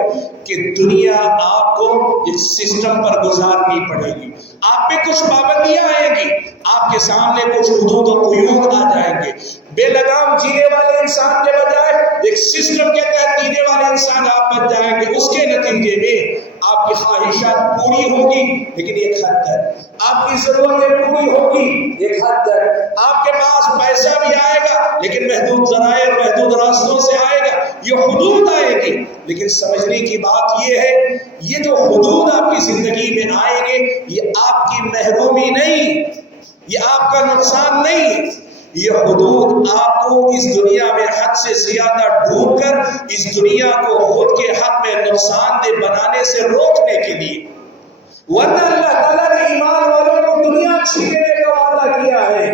کہ دنیا آپ کو ایک سسٹم پر گزارنی پڑے گی. آپ پہ کچھ پابندیاں آئیں گی، آپ کے سامنے کچھ حدود و قیود آ جائیں گے. بے لگام جینے والے انسان کے بجائے ایک سسٹم کے تحت جینے والے انسان آپ بن جائیں گے. اس کے نتیجے میں آپ کی خواہشات پوری ہوگی لیکن ایک حد تک، آپ کی ضرورتیں پوری ہوگی ایک حد تک، آپ کے پاس پیسہ بھی آئے گا لیکن محدود ذرائع، محدود راستوں سے آئے گا. یہ حدود آئے گی، لیکن سمجھنے کی بات یہ ہے یہ جو حدود آپ کی زندگی میں آئیں گے یہ آپ کی محرومی نہیں، یہ آپ کا نقصان نہیں. یہ حدود آپ کو اس دنیا میں حد سے زیادہ ڈوب کر اس دنیا کو خود کے حق میں نقصان دہ بنانے سے روکنے کے لیے. ورنہ اللہ تعالیٰ نے ایمان والوں کو دنیا اچھی دینے کا وعدہ کیا ہے.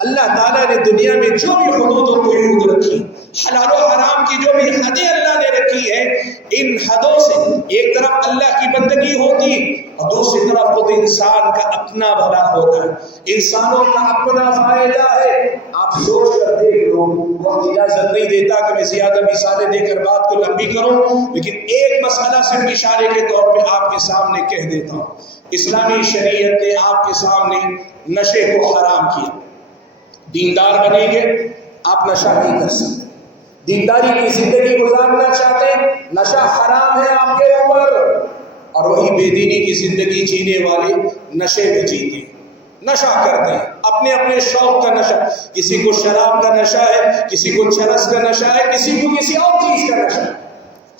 اللہ تعالیٰ نے دنیا میں جو بھی حدود و قیود رکھی، حلال و حرام کی جو بھی حدیں اللہ نے رکھی ہے، ان حدوں سے ایک طرف اللہ کی بندگی ہوتی اور دوسری طرف خود انسان کا اپنا بھلا ہوتا ہے، انسانوں کا اپنا فائدہ ہے. آپ سوچ کر دیکھ لو، وقت اجازت نہیں دیتا کہ میں زیادہ مثالیں دے کر بات کو لمبی کروں، لیکن ایک مسئلہ صرف اشارے کے طور پہ آپ کے سامنے کہہ دیتا ہوں. اسلامی شریعت نے آپ کے سامنے نشے کو حرام کیا. دیندار بنیں گے آپ نشہ نہیں کر سکتے، دینداری کی زندگی گزارنا چاہتے ہیں نشہ حرام ہے آپ کے اوپر. اور وہی بے دینی کی زندگی جینے والے نشے میں جیتے ہیں، نشہ کرتے ہیں، اپنے اپنے شوق کا نشہ. کسی کو شراب کا نشہ ہے، کسی کو چرس کا نشہ ہے، کسی کو کسی اور چیز کا نشہ ہے.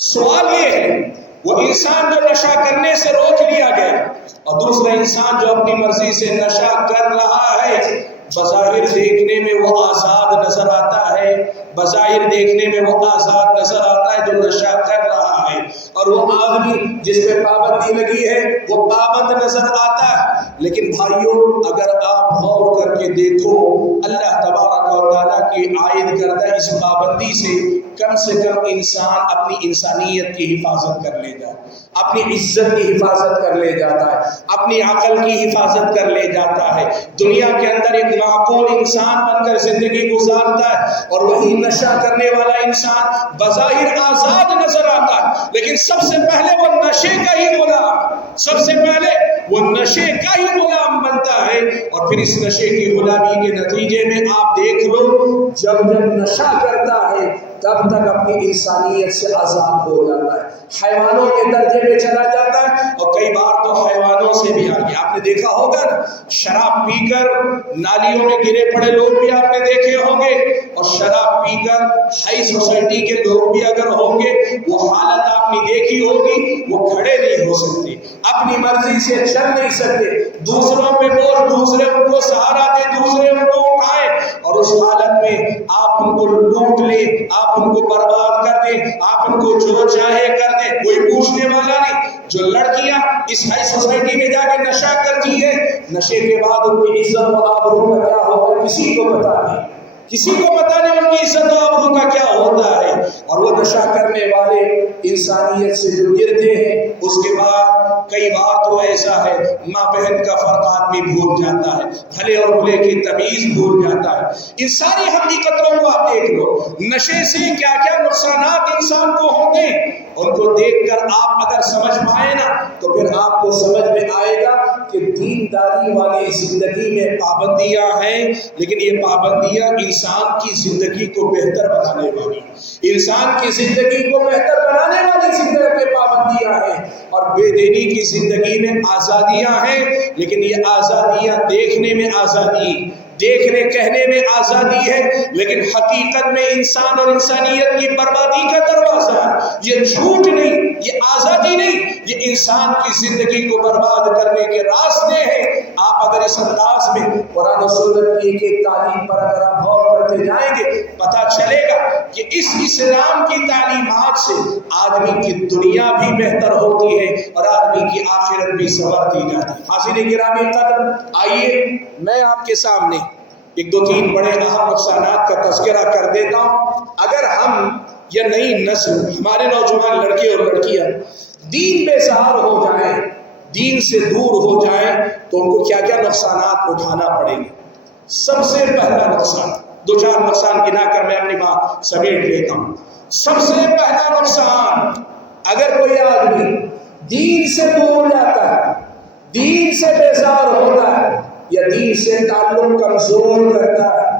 سوال یہ ہے وہ انسان جو نشہ کرنے سے روک لیا گیا اور دوسرا انسان جو اپنی مرضی سے نشہ کر رہا ہے، بظاہر دیکھنے میں وہ آزاد نظر آتا ہے، بظاہر دیکھنے میں وہ آزاد نظر آتا ہے جو نشہ کر رہا ہے، اور وہ آدمی جس پہ پابندی لگی ہے وہ پابند نظر آتا ہے. لیکن بھائیوں، اگر آپ غور کر کے دیکھو اللہ تبارک و تعالیٰ کی عائد کردہ اس پابندی سے کم انسان اپنی انسانیت کی حفاظت کر لے جاتا ہے، اپنی عزت کی حفاظت کر لے جاتا ہے، اپنی عقل کی حفاظت کر لے جاتا ہے، دنیا کے اندر ایک معقول انسان بن کر زندگی گزارتا ہے. اور وہی نشہ کرنے والا انسان بظاہر آزاد نظر آتا ہے لیکن سب سے پہلے وہ نشے کا ہی غلام، سب سے پہلے وہ نشے کا ہی غلام بنتا ہے. اور پھر اس نشے کی غلامی کے نتیجے میں آپ دیکھ لو، جب نشہ کرتا ہے تب تک اپنی انسانیت سے آزاد ہو جاتا ہے، حیوانوں کے درجے میں چلا جاتا ہے، اور کئی بار تو حیوانوں سے بھی آگے۔ آپ نے دیکھا ہوگا نا، شراب پی کر نالیوں میں گرے پڑے لوگ بھی آپ نے دیکھے ہوں گے، اور شراب پی کر ہائی سوسائٹی کے لوگ بھی اگر ہوں گے، وہ حالت آپ نے دیکھی ہوگی، وہ کھڑے نہیں ہو سکتے، اپنی مرضی سے چل نہیں سکتے، دوسروں پہ بوجھ، دوسرے ان کو سہارا دے، دوسرے ان کو اٹھائے، اور اس حالت میں آپ ان کو لوٹ لیں، آپ ان کو برباد کر دیں، آپ ان کو جو چاہے کر دیں، کوئی پوچھنے والا نہیں۔ جو لڑکیاں اس ہائی سوسائٹی میں جا کے نشہ کرتی ہے، نشے کے بعد ان کی عزت و آبرو کا کیا ہوگا کسی کو پتا نہیں، کسی کو پتا نہیں ان کی عزت و آبرو کا کیا ہوتا ہے۔ اور وہ نشہ کرنے والے انسانیت سے جو گرتے ہیں، اس کے بعد کئی بار تو ایسا ہے ماں بہن کا فرق آدمی بھول جاتا ہے، بھلے اور برے کی تمیز بھول جاتا ہے۔ ان ساری حقیقتوں کو آپ دیکھ لو، نشے سے کیا کیا نقصانات انسان کو ہوں گے، ان کو دیکھ کر آپ اگر سمجھ پائے نا، تو پھر آپ کو سمجھ میں آئے گا کہ دینداری والی زندگی میں پابندیاں ہیں، لیکن یہ پابندیاں انسان کی زندگی کو بہتر بنانے والی، انسان کی زندگی کو بہتر بنانے والی زندگی میں پابندیاں ہیں، اور بے دینی کی زندگی میں آزادیاں ہیں، لیکن یہ آزادیاں دیکھنے میں آزادی، دیکھنے کہنے میں آزادی ہے، لیکن حقیقت میں انسان اور انسانیت کی بربادی کا دروازہ ہے۔ یہ جھوٹ نہیں، یہ آزادی نہیں، یہ انسان کی زندگی کو برباد کرنے کے راستے ہیں۔ آپ اگر اس انداز میں قرآن و سنت کی ایک تعلیم پر اگر آپ غور کرتے جائیں گے، پتہ چلے گا کہ اس اسلام کی تعلیمات سے آدمی کی دنیا بھی بہتر ہوتی ہے اور آدمی کی آخرت بھی سنورتی جاتی ہے۔ حاضرین گرامی قدر، آئیے میں آپ کے سامنے ایک دو تین بڑے اہم نقصانات کا تذکرہ کر دیتا ہوں۔ اگر ہم یا نئی نسل، ہمارے نوجوان لڑکے اور لڑکیاں دین بے سہار ہو جائیں، دین سے دور ہو جائیں، تو ان کو کیا کیا نقصانات اٹھانا پڑیں گے۔ سب سے پہلا نقصان، دو چار نقصان گنا کر میں اپنی بات سمیٹ لیتا ہوں۔ سب سے پہلا نقصان، اگر کوئی آدمی دین سے دور جاتا ہے، دین سے بیزار ہوتا ہے، یا دین سے تعلق کمزور کرتا ہے،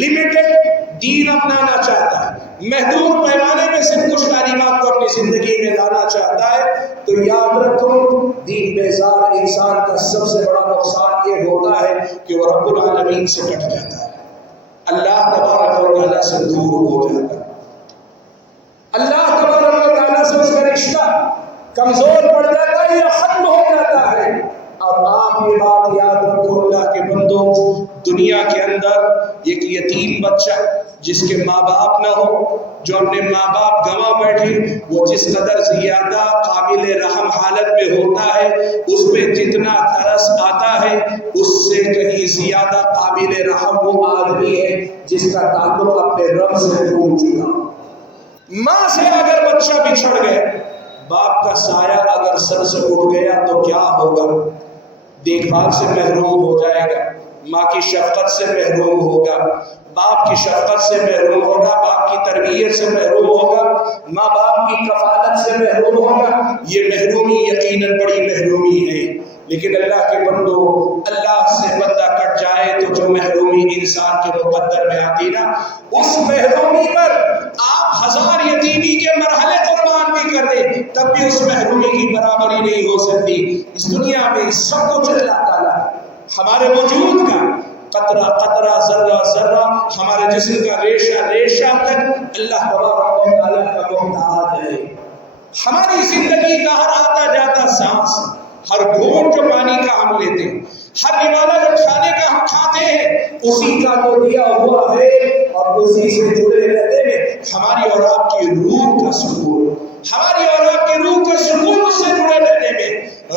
لمیٹڈ دین اپنانا چاہتا ہے، محدود پیمانے میں صرف کچھ تعلیمات کو اپنی زندگی میں لانا چاہتا ہے، تو یاد رکھو دین بیزار انسان کا سب سے بڑا نقصان یہ ہوتا ہے کہ وہ رب العالمین سے کٹ جاتا ہے، اللہ تبارک و تعالیٰ سے دور ہو جاتا ہے، اللہ تبارک و تعالیٰ سے اس کا رشتہ کمزور پڑ جاتا ہے یا ختم ہو جاتا ہے۔ اور آپ یہ بات یاد رکھو اللہ کے بندوں، دنیا کے اندر ایک یتیم بچہ جس کے ماں باپ نہ ہو، جو اپنے ماں باپ گنوا بیٹھے، وہ جس قدر زیادہ قابل رحم حالت میں ہوتا ہے، اس پہ جتنا ترس آتا ہے، اس سے کہیں زیادہ قابل رحم وہ آدمی ہے جس کا تعلق اپنے رب سے ٹوٹ چکا۔ ماں سے اگر بچہ بچھڑ گیا، باپ کا سایہ اگر سر سے اٹھ گیا تو کیا ہوگا؟ دیکھ بھال سے محروم ہو جائے گا، ماں کی شفقت سے محروم ہوگا، باپ کی شفقت سے محروم ہوگا، باپ کی تربیت سے محروم ہوگا، ماں باپ کی کفالت سے محروم ہوگا۔ یہ محرومی یقیناً بڑی محرومی ہے، لیکن اللہ کے بندو، اللہ سے بندہ کٹ جائے تو جو محرومی انسان کے مقدر میں آتی نا، اس محرومی پر آپ ہزار یتیمی کے مرحلے قربان بھی کر دیں، تب بھی اس محرومی کی برابری نہیں ہو سکتی۔ اس دنیا میں سب کچھ اللہ تعالیٰ ہمارے وجود کا قطرہ قطرہ، ذرہ ذرہ، ہمارے جسم کا ریشہ ریشہ تک اللہ تبارک و تعالیٰ کا محتاج ہے۔ ہماری زندگی کا ہر آتا جاتا سانس، ہر گھونٹ جو پانی کا ہم لیتے ہیں، ہر نوالہ جو کھانے کا ہم کھاتے ہیں، اسی کا تو دیا ہوا ہے، اور اسی سے جڑے رہنے میں ہماری اور آپ کی روح کا سکون، ہماری اور آپ کی روح کا سکون اس سے جڑے رہنے میں،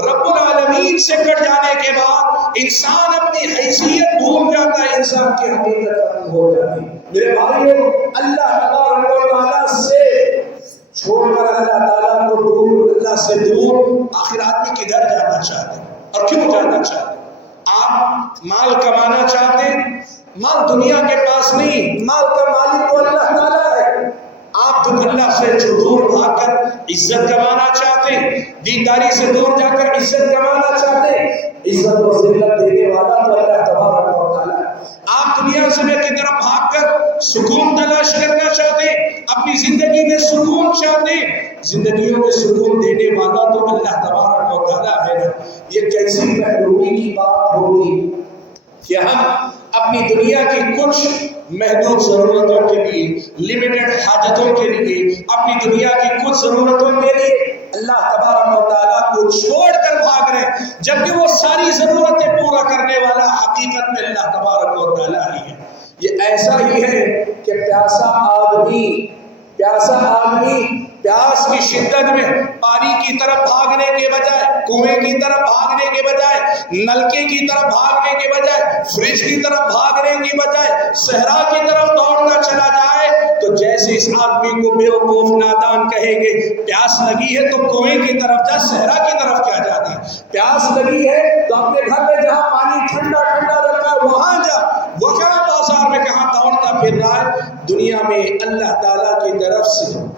رب العالمین سے کٹ جانے کے بعد انسان اپنی حیثیت بھول جاتا ہے، انسان کی حقیقت ختم ہو جاتی ہے۔ میرے بھائیو، اللہ تبارک و تعالیٰ سے چھوڑ کر اللہ تعالیٰ کو دور، اللہ سے دور، آخر آدمی کدھر جانا چاہتے ہیں اور کیوں جانا چاہتے ہیں؟ آپ مال کمانا چاہتے ہیں، مال دنیا کے پاس نہیں، مال کا مالک تو اللہ تعالیٰ ہے۔ آپ اللہ سے دور بھاگ کر عزت کمانا چاہتے ہیں، دینداری سے دور جا کر عزت کمانا چاہتے ہیں، عزت و ذلت دینے والا تو اللہ تبارک و تعالیٰ ہے۔ آپ دنیا سے میں کی طرف بھاگ کر سکون تلاش کرنا چاہتے ہیں، اپنی زندگی میں سکون چاہتے ہیں، زندگیوں میں سکون دینے والا تو اللہ تبارک و تعالیٰ ہے نا۔ یہ کیسی محرومی کی بات ہوگی کہ ہم اپنی دنیا کی کچھ محدود ضرورتوں کے لیے، لمیٹڈ حاجتوں کے لیے، اپنی دنیا کی کچھ ضرورتوں کے لیے اللہ تبارک و تعالیٰ کو چھوڑ کر بھاگ رہے ہیں، جبکہ وہ ساری ضرورتیں پورا کرنے والا حقیقت میں اللہ تبارک و تعالیٰ ہی ہے۔ یہ ایسا ہی ہے کہ پیاسا آدمی پیاس کی شدت میں پانی کی طرف بھاگنے کے بجائے، کنویں کی طرف بھاگنے کے بجائے، نلکے کی طرف بھاگنے کے بجائے، فریج کی طرف بھاگنے کی بجائے صحرا کی طرف دوڑنا چلا جائے تو جیسے اس آدمی کو بیوقوف نادان کہیں گے، پیاس لگی ہے تو کنویں کی طرف جا، صحرا کی طرف کیا جاتا ہے؟ پیاس لگی ہے تو اپنے گھر میں جہاں پانی ٹھنڈا ٹھنڈا رکھا ہے وہاں جا، وہ کہاں بازار میں کہاں دوڑتا پھر رہا ہے؟ دنیا میں اللہ تعالیٰ کی طرف سے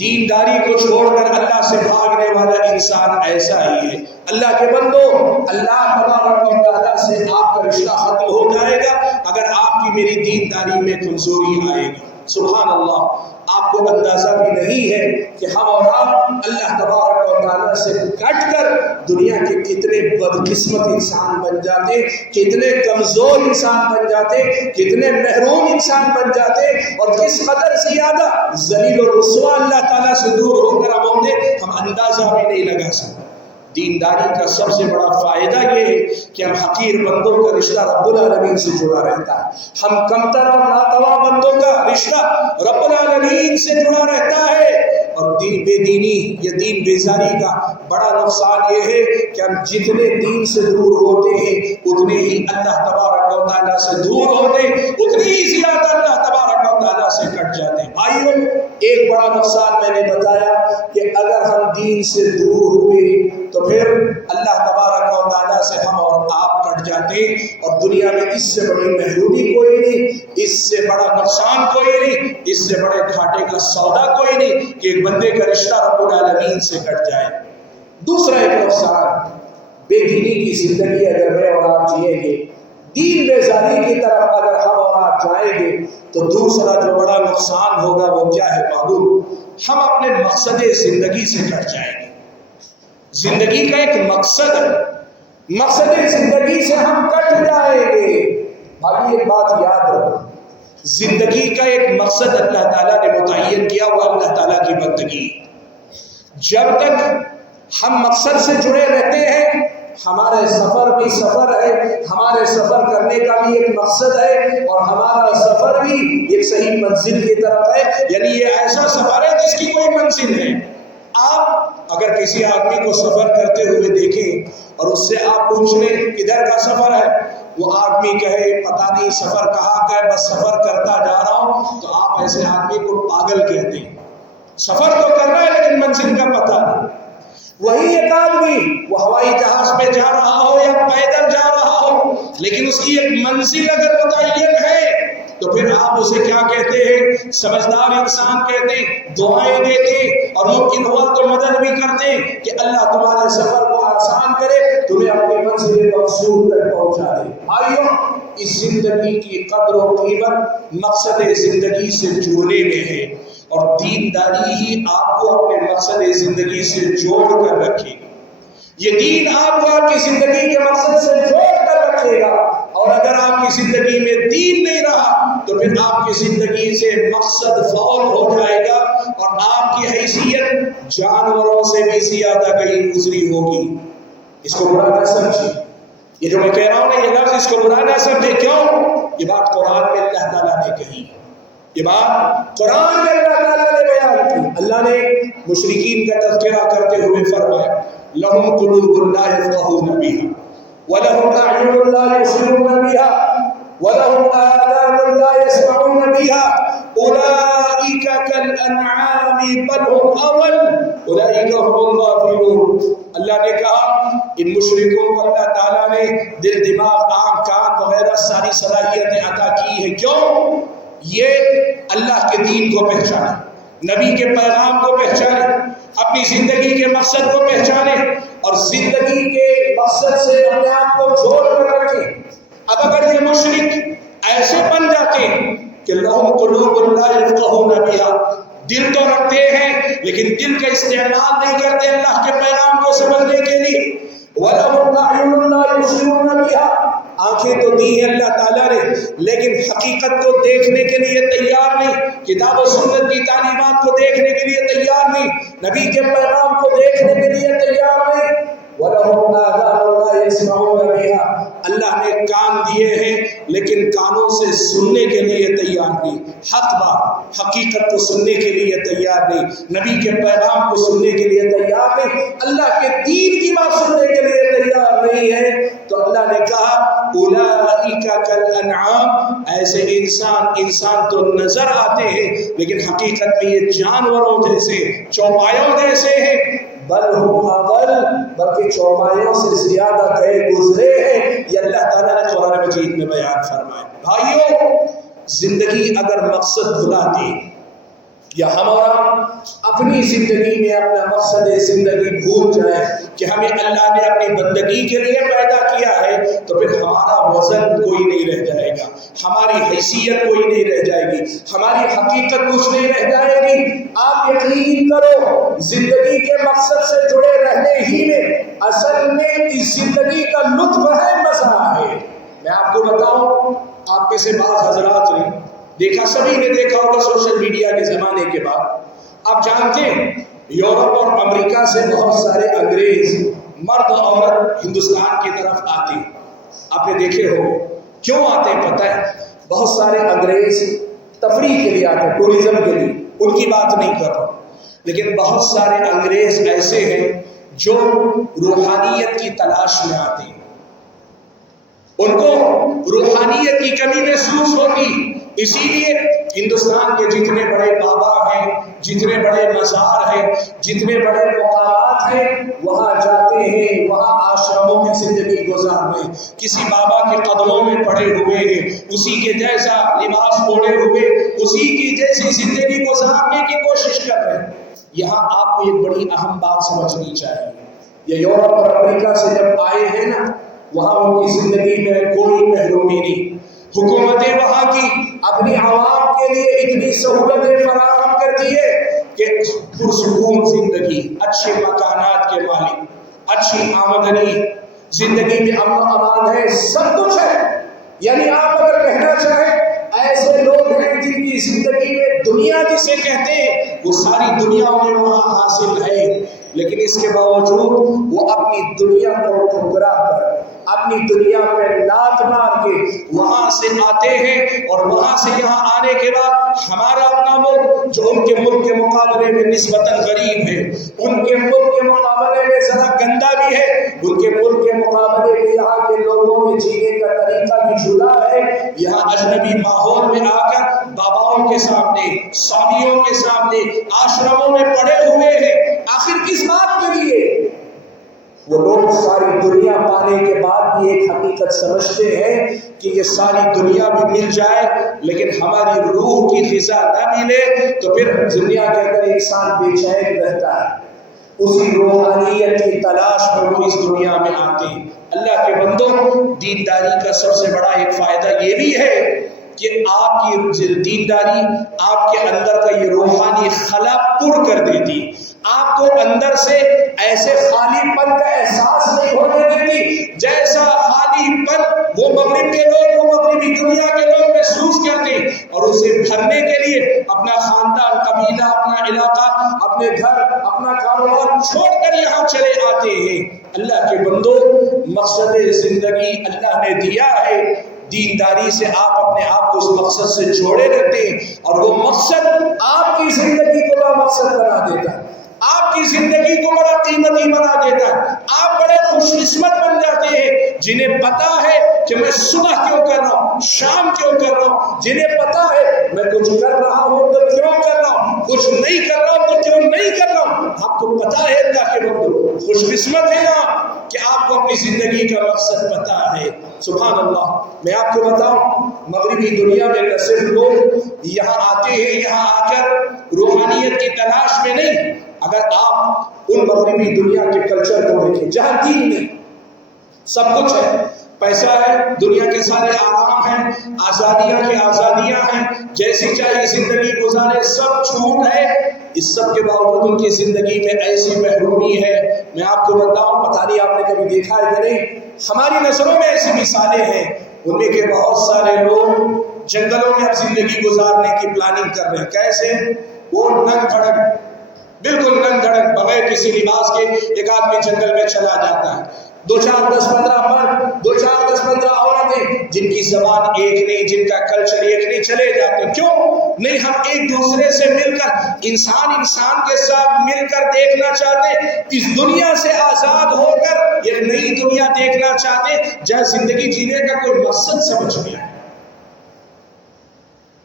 دینداری کو چھوڑ کر اللہ سے بھاگنے والا انسان ایسا ہی ہے۔ اللہ کے بندو، اللہ تبارک و تعالیٰ سے آپ کا رشتہ ختم ہو جائے گا اگر آپ کی میری دینداری میں کمزوری آئے گی۔ سبحان اللہ، آپ کو اندازہ بھی نہیں ہے کہ ہم اور آپ اللہ تبارک و تعالیٰ سے کٹ کر دنیا کے کتنے بدقسمت انسان بن جاتے، کتنے کمزور انسان بن جاتے، کتنے محروم انسان بن جاتے، اور کس قدر زیادہ ذلیل و رسوا اللہ تعالیٰ سے دور ہو کر ہم ہوتے، ہم اندازہ بھی نہیں لگا سکتے۔ دینداری کا سب سے بڑا فائدہ یہ ہے کہ ہم حقیر بندوں کا رشتہ رب العالمین سے جڑا رہتا ہے، ہم کمتر اور ناتواں بندوں کا رشتہ رب العالمین سے جڑا رہتا ہے۔ اور دین بے دینی یا دین بیزاری کا بڑا نقصان یہ ہے کہ ہم جتنے دین سے دور ہوتے ہیں اتنے ہی اللہ تبارک و تعالیٰ سے دور ہوتے، اتنی ہی زیادہ اللہ تبارک و تعالیٰ سے کٹ جاتے ہیں۔ بھائیوں، ایک بڑا نقصان میں نے بتایا کہ اگر ہم دین سے دور ہوئے تو پھر اللہ تبارک و تعالیٰ سے ہم اور آپ کٹ جاتے، اور دنیا میں اس سے بڑی محرومی کوئی نہیں، اس سے بڑا نقصان کوئی نہیں، اس سے بڑے گھاٹے کا سودا کوئی نہیں کہ ایک بندے کا رشتہ رب العالمین سے کٹ جائے۔ دوسرا ایک نقصان، بے دینی کی زندگی اگر میں اور آپ جئیں گے، دین بیزاری کی طرف اگر ہم اور آپ جائیں گے تو دوسرا جو بڑا نقصان ہوگا وہ کیا ہے معلوم؟ ہم اپنے مقصد زندگی سے کٹ جائیں گے۔ زندگی کا ایک مقصد ہے، مقصد زندگی سے ہم کٹ جائیں گے۔ بھائی ایک بات یاد رکھو، زندگی کا ایک مقصد اللہ تعالیٰ نے متعین کیا، وہ اللہ تعالیٰ کی بندگی۔ جب تک ہم مقصد سے جڑے رہتے ہیں، ہمارے سفر بھی سفر ہے، ہمارے سفر کرنے کا بھی ایک مقصد ہے، اور ہمارا سفر بھی ایک صحیح منزل کی طرف ہے، یعنی یہ ایسا سفر ہے جس کی کوئی منزل ہے۔ آپ اگر کسی آدمی کو سفر کرتے ہوئے دیکھیں اور اس سے آپ پوچھ لیں کدھر کا سفر ہے، وہ آدمی کہے پتہ نہیں سفر کہاں کا ہے، بس سفر کرتا جا رہا ہوں، تو آپ ایسے آدمی کو پاگل کہتے ہیں۔ سفر تو کر رہا ہے لیکن منزل کا پتہ نہیں۔ وہی ایک آدمی وہ ہوائی جہاز پہ جا رہا ہو یا پیدل جا رہا ہو، لیکن اس کی ایک منزل اگر متعین ہے تو پھر آپ اسے کیا کہتے ہیں؟ سمجھدار انسان کہتے ہیں، دعائیں دیتے، اور ممکن ہوا تو مدد بھی کرتے کہ اللہ تمہارے سفر کو آسان کرے، تمہیں اپنی منزل مقصود تک پہنچا دے۔ بھائیوں، اس زندگی کی قدر و قیمت مقصد زندگی سے جڑنے میں ہے، اور دینداری ہی آپ کو اپنے مقصد زندگی سے جوڑ کر رکھے گا۔ یہ دین آپ کو آپ کی زندگی کے مقصد سے جوڑ کر رکھے گا، اور اگر آپ کی زندگی میں دین نہیں رہا تو پھر آپ کی زندگی سے مقصد فول ہو جائے گا، اور آپ کی حیثیت جانوروں سے بھی زیادہ کہیں گزری ہوگی۔ اس کو برا نہ سمجھے، یہ جو میں کہہ رہا ہوں نا، یہ لفظ اس کو برا نہ سمجھے۔ کیوں؟ یہ بات قرآن میں اللہ تعالیٰ نے کہی، یہ بات قرآن میں اللہ تعالیٰ نے بیان کی۔ اللہ نے مشرکین کا تذکرہ کرتے ہوئے فرمایا، لَهُمْ قُلُوبٌ لَا يَفْقَهُونَ بِهَا وَلَهُمْ أَعْيُنٌ لَا يُبْصِرُونَ بِهَا وَلَهُمْ آذَانٌ لَا يَسْمَعُونَ بِهَا أُولَئِكَ كَالْأَنْعَامِ بَلْ هُمْ أَضَلُّ أُولَئِكَ هُمُ الْغَافِلُونَ۔ اللہ نے کہا ان مشرکوں کو اللہ تعالیٰ نے دل، دماغ، آنکھ، کان وغیرہ ساری صلاحیتیں عطا کی ہیں۔ کیوں؟ یہ اللہ کے دین کو پہچانے، نبی کے پیغام کو پہچانے، اپنی زندگی کے مقصد کو پہچانے، اور زندگی کے مقصد سے اپنے آپ کو جوڑ کر رکھیں۔ اب اگر یہ مشرک ایسے بن جاتے ہیں کہ لہم قلوب لا یفقہون بہا، دل تو رکھتے ہیں لیکن دل کا استعمال نہیں کرتے اللہ کے پیغام کو سمجھنے کے لیے۔ وَلَهُمْ أَعْيُنٌ لَا يُبْصِرُونَ بِهَا، آنکھیں تو دی ہیں اللہ تعالیٰ نے لیکن حقیقت کو دیکھنے کے لیے تیار نہیں، کتاب و سنت کی تعلیمات کو دیکھنے کے لیے تیار نہیں، نبی کے پیغام کو دیکھنے کے لیے تیار نہیں۔ وَلَهُمْ آذَانٌ لَا يَسْمَعُونَ بِهَا، اللہ نے کان دیے ہیں لیکن کانوں سے سننے کے لیے تیار نہیں، حق بات حقیقت کو سننے کے لیے تیار نہیں، نبی کے پیغام کو سننے کے لیے تیار نہیں، اللہ کے دین کی بات سننے کے لیے تیار نہیں ہے۔ تو اللہ نے کہا اولئک کالانعام، ایسے انسان تو نظر آتے ہیں لیکن حقیقت میں یہ جانوروں جیسے، چوپایوں جیسے ہیں، بل ہم اضل، بلکہ چوپایوں سے زیادہ گئے گزرے ہیں، یہ اللہ تعالیٰ نے قرآن مجید میں بیان فرمایا۔ بھائیوں، زندگی اگر مقصد بھلاتی یا ہمارا اپنی زندگی میں اپنا مقصد زندگی بھول جائے کہ ہمیں اللہ نے اپنی بندگی کے لیے پیدا کیا ہے، تو پھر ہمارا وزن کوئی نہیں رہ جائے گا، ہماری حیثیت کوئی نہیں رہ جائے گی، ہماری حقیقت کچھ نہیں رہ جائے گی۔ آپ یقین کرو زندگی کے مقصد سے جڑے رہنے ہی میں اصل میں اس زندگی کا لطف ہے، مزہ ہے۔ میں آپ کو بتاؤں، آپ میں سے بعض حضرات نے دیکھا، سبھی نے دیکھا ہوگا سوشل میڈیا کے زمانے کے بعد، آپ جانتے ہیں یورپ اور امریکہ سے بہت سارے انگریز مرد اور عورت ہندوستان کی طرف آتے ہیں، آپ نے دیکھے ہوگے۔ کیوں آتے ہیں پتہ ہے؟ بہت سارے انگریز تفریح کے لیے آتے ہیں، ٹورزم کے لیے، ان کی بات نہیں کر رہا، لیکن بہت سارے انگریز ایسے ہیں جو روحانیت کی تلاش میں آتے ہیں، ان کو روحانیت کی کمی محسوس ہوتی، اسی لیے ہندوستان کے جتنے بڑے بابا ہیں، جتنے بڑے مزار ہیں، جتنے بڑے مقامات ہیں، وہاں جاتے ہیں، وہاں آشرموں میں زندگی گزارنے، کسی بابا کے قدموں میں پڑے ہوئے ہیں، اسی کے جیسا لباس اوڑھے ہوئے، اسی کی جیسی زندگی گزارنے کی کوشش کر رہے ہیں۔ یہاں آپ کو ایک بڑی اہم بات سمجھنی چاہیے، یہ یورپ اور امریکہ سے جب آئے ہیں نا، وہاں ان کی زندگی میں کوئی محرومی نہیں، حکومتیں وہاں کی اپنی عوام کے لیے اتنی سہولتیں فراہم کرتی ہے کہ پرسکون زندگی، اچھے مکانات کے مالک، اچھی آمدنی، زندگی میں امن و امان ہے، سب کچھ ہے۔ یعنی آپ اگر کہنا چاہیں ایسے لوگ ہیں جن کی زندگی میں دنیا جسے کہتے ہیں وہ ساری دنیا میں وہاں حاصل ہے، لیکن اس کے باوجود وہ اپنی دنیا کو ٹھکرا کر، اپنی دنیا پہ لات مار کے وہاں سے آتے ہیں، اور وہاں سے یہاں آنے کے بعد ہمارا اپنا ملک جو ان کے ملک کے مقابلے میں نسبتاً غریب ہے، ان کے ملک کے مقابلے میں ذرا گندا بھی ہے، ان کے ملک کے مقابلے میں یہاں کے لوگوں میں جینے کا طریقہ بھی جدا ہے، یہاں اجنبی ماحول میں آ کر باباؤں کے سامنے، سامیوں کے سامنے، آشرموں میں پڑے ہوئے ہیں، آخر کس بات کے لیے؟ وہ لوگ ساری دنیا پانے کے بعد بھی ایک حقیقت سمجھتے ہیں کہ یہ ساری دنیا بھی مل جائے لیکن ہماری روح کی غذا نہ ملے تو پھر دنیا کے اندر انسان بے چین رہتا ہے، اسی روحانیت کی تلاش میں وہ اس دنیا میں آتے ہیں۔ اللہ کے بندوں، دینداری کا سب سے بڑا ایک فائدہ یہ بھی ہے کہ آپ کی دینداری آپ کے اندر کا یہ روحانی خلا پر کر دیتی، آپ کو اندر سے ایسے خالی پن کا احساس نہیں ہونے دیتی جیسا خالی پن وہ مغرب کے لوگ، وہ مغربی دنیا کے لوگ محسوس کرتے، اور اسے بھرنے کے لیے اپنا خاندان، قبیلہ، اپنا علاقہ، اپنے گھر، اپنا کاروبار چھوڑ کر یہاں چلے آتے ہیں۔ اللہ کے بندو، مقصد زندگی اللہ نے دیا ہے، دینداری سے آپ اپنے آپ کو اس مقصد سے جوڑے رہتے ہیں، اور وہ مقصد آپ کی زندگی کو مقصد بنا دیتا ہے، آپ کی زندگی کو بڑا قیمتی بنا دیتا ہے، آپ بڑے خوش قسمت بن جاتے ہیں جنہیں پتا ہے کہ میں صبح کیوں کر رہا ہوں، شام کیوں کر رہا ہوں، جنہیں پتا ہے میں کچھ کر رہا ہوں تو کیوں کر رہا ہوں، کچھ نہیں کر رہا ہوں تو کیوں نہیں کر رہا ہوں۔ آپ کو پتا ہے اللہ کے بندو، خوش قسمت ہے آپ کہ آپ کو اپنی زندگی کا مقصد پتا ہے۔ سبحان اللہ۔ میں آپ کو بتاؤں، مغربی دنیا میں نہ صرف لوگ یہاں آتے ہیں، یہاں آ کر روحانیت کی تلاش میں نہیں، اگر آپ ان مغربی دنیا کے کلچر کو دیکھیں جہاں دین نہیں، سب کچھ ہے، پیسہ ہے، دنیا کے سارے آرام ہیں، آزادیاں کی آزادیاں ہیں، جیسی چاہیے زندگی گزارے، سب چھوٹ ہے۔ اس سب کے باوجود ان کی زندگی میں ایسی محرومی ہے، میں آپ کو بتاؤں، پتہ نہیں آپ نے کبھی دیکھا ہے کہ نہیں، ہماری نظروں میں ایسی مثالیں ہیں، ان میں کہ بہت سارے لوگ جنگلوں میں اب زندگی گزارنے کی پلاننگ کر رہے ہیں۔ کیسے؟ وہ ننگ دھڑک، بالکل ننگ دھڑک، بغیر کسی لباس کے ایک آدمی جنگل میں چلا جاتا ہے، 2 4 10 15 مرد، 2 4 10 15 عورتیں، جن کی زبان ایک نہیں، جن کا کلچر ایک نہیں، چلے جاتے ہیں۔ کیوں نہیں؟ ہم ایک دوسرے سے مل کر، انسان کے ساتھ مل کر دیکھنا چاہتے، اس دنیا سے آزاد ہو کر ایک نئی دنیا دیکھنا چاہتے، جہاں زندگی جینے کا کوئی مقصد سمجھ گیا ہے۔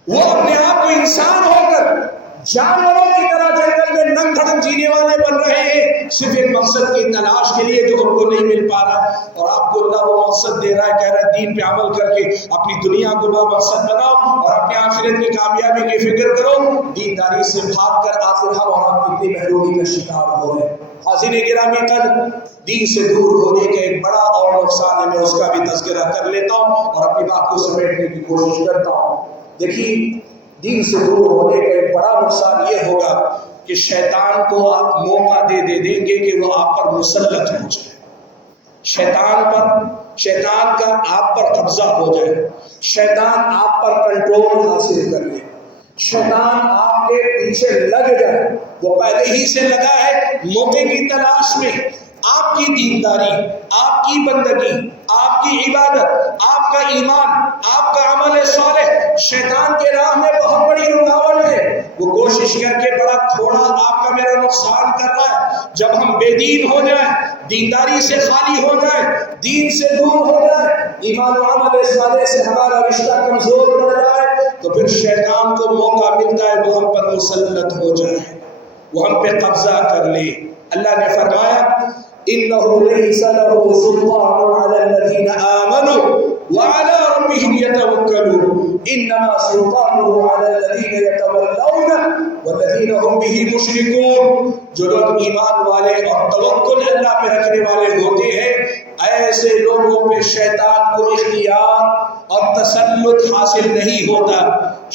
وہ اپنے آپ کو انسان ہو کر جانوروں کی طرح جنگل میں ننگ دھڑک جینے والے بن رہے ہیں، صرف ایک مقصد کی تلاش کے لیے جو ان کو نہیں مل پا رہا، اور آپ کو اللہ وہ مقصد دے رہا ہے، کہہ رہا ہے دین پہ عمل کر کے اپنی دنیا کو مقصد بناؤ اور اپنی آخرت کی کامیابی کی فکر کرو۔ دینداری سے بھاگ کر آخر ہم اور آپ کتنی محرومی کا شکار ہو رہے ہیں۔ حاضرین گرامی قدر، دین سے دور ہونے کا ایک بڑا اور نقصان ہے، میں اس کا بھی تذکرہ کر لیتا ہوں اور اپنی بات کو سمیٹنے کی کوشش کرتا ہوں۔ دیکھیے، دین سے دور ہونے کا ایک بڑا نقصان یہ ہوگا کہ شیطان کو آپ موقع دے دیں گے کہ وہ آپ پر مسلط ہو جائے، شیطان کا آپ پر قبضہ ہو جائے، شیطان آپ پر کنٹرول حاصل کر لے، شیطان آپ کے پیچھے لگ جائے۔ وہ پہلے ہی سے لگا ہے موقع کی تلاش میں، آپ کی دینداری، آپ کی بندگی، آپ کی عبادت، آپ کا ایمان، آپ کا عمل صالح شیطان کے راہ میں بہت بڑی رکاوٹ ہے۔ وہ کوشش کر کے بڑا تھوڑا آپ کا میرا نقصان کر رہا ہے۔ جب ہم بے دین ہو جائیں، دینداری سے خالی ہو جائیں، دین سے دور ہو جائیں، ایمان و عمل صالح سے ہمارا رشتہ کمزور پڑ جائے، تو پھر شیطان کو موقع ملتا ہے وہ ہم پر مسلط ہو جائے، وہ ہم پہ قبضہ کر لے۔ اللہ نے فرمایا إِنَّهُ لَيْسَ لَهُ سُلْطَانٌ عَلَى الَّذِينَ آمَنُوا وَعَلَى رَبِّهِمْ يَتَوَكَّلُونَ إِنَّمَا سُلْطَانُهُ عَلَى الَّذِينَ يَتَوَلَّوْنَهُ وَالَّذِينَ هُمْ بِهِ مُشْرِكُونَ۔ جو لوگ ایمان والے اور توکل اللہ پہ رکھنے والے ہوتے ہیں، ایسے لوگوں پہ شیطان کو اختیار اور تسلط حاصل نہیں ہوتا۔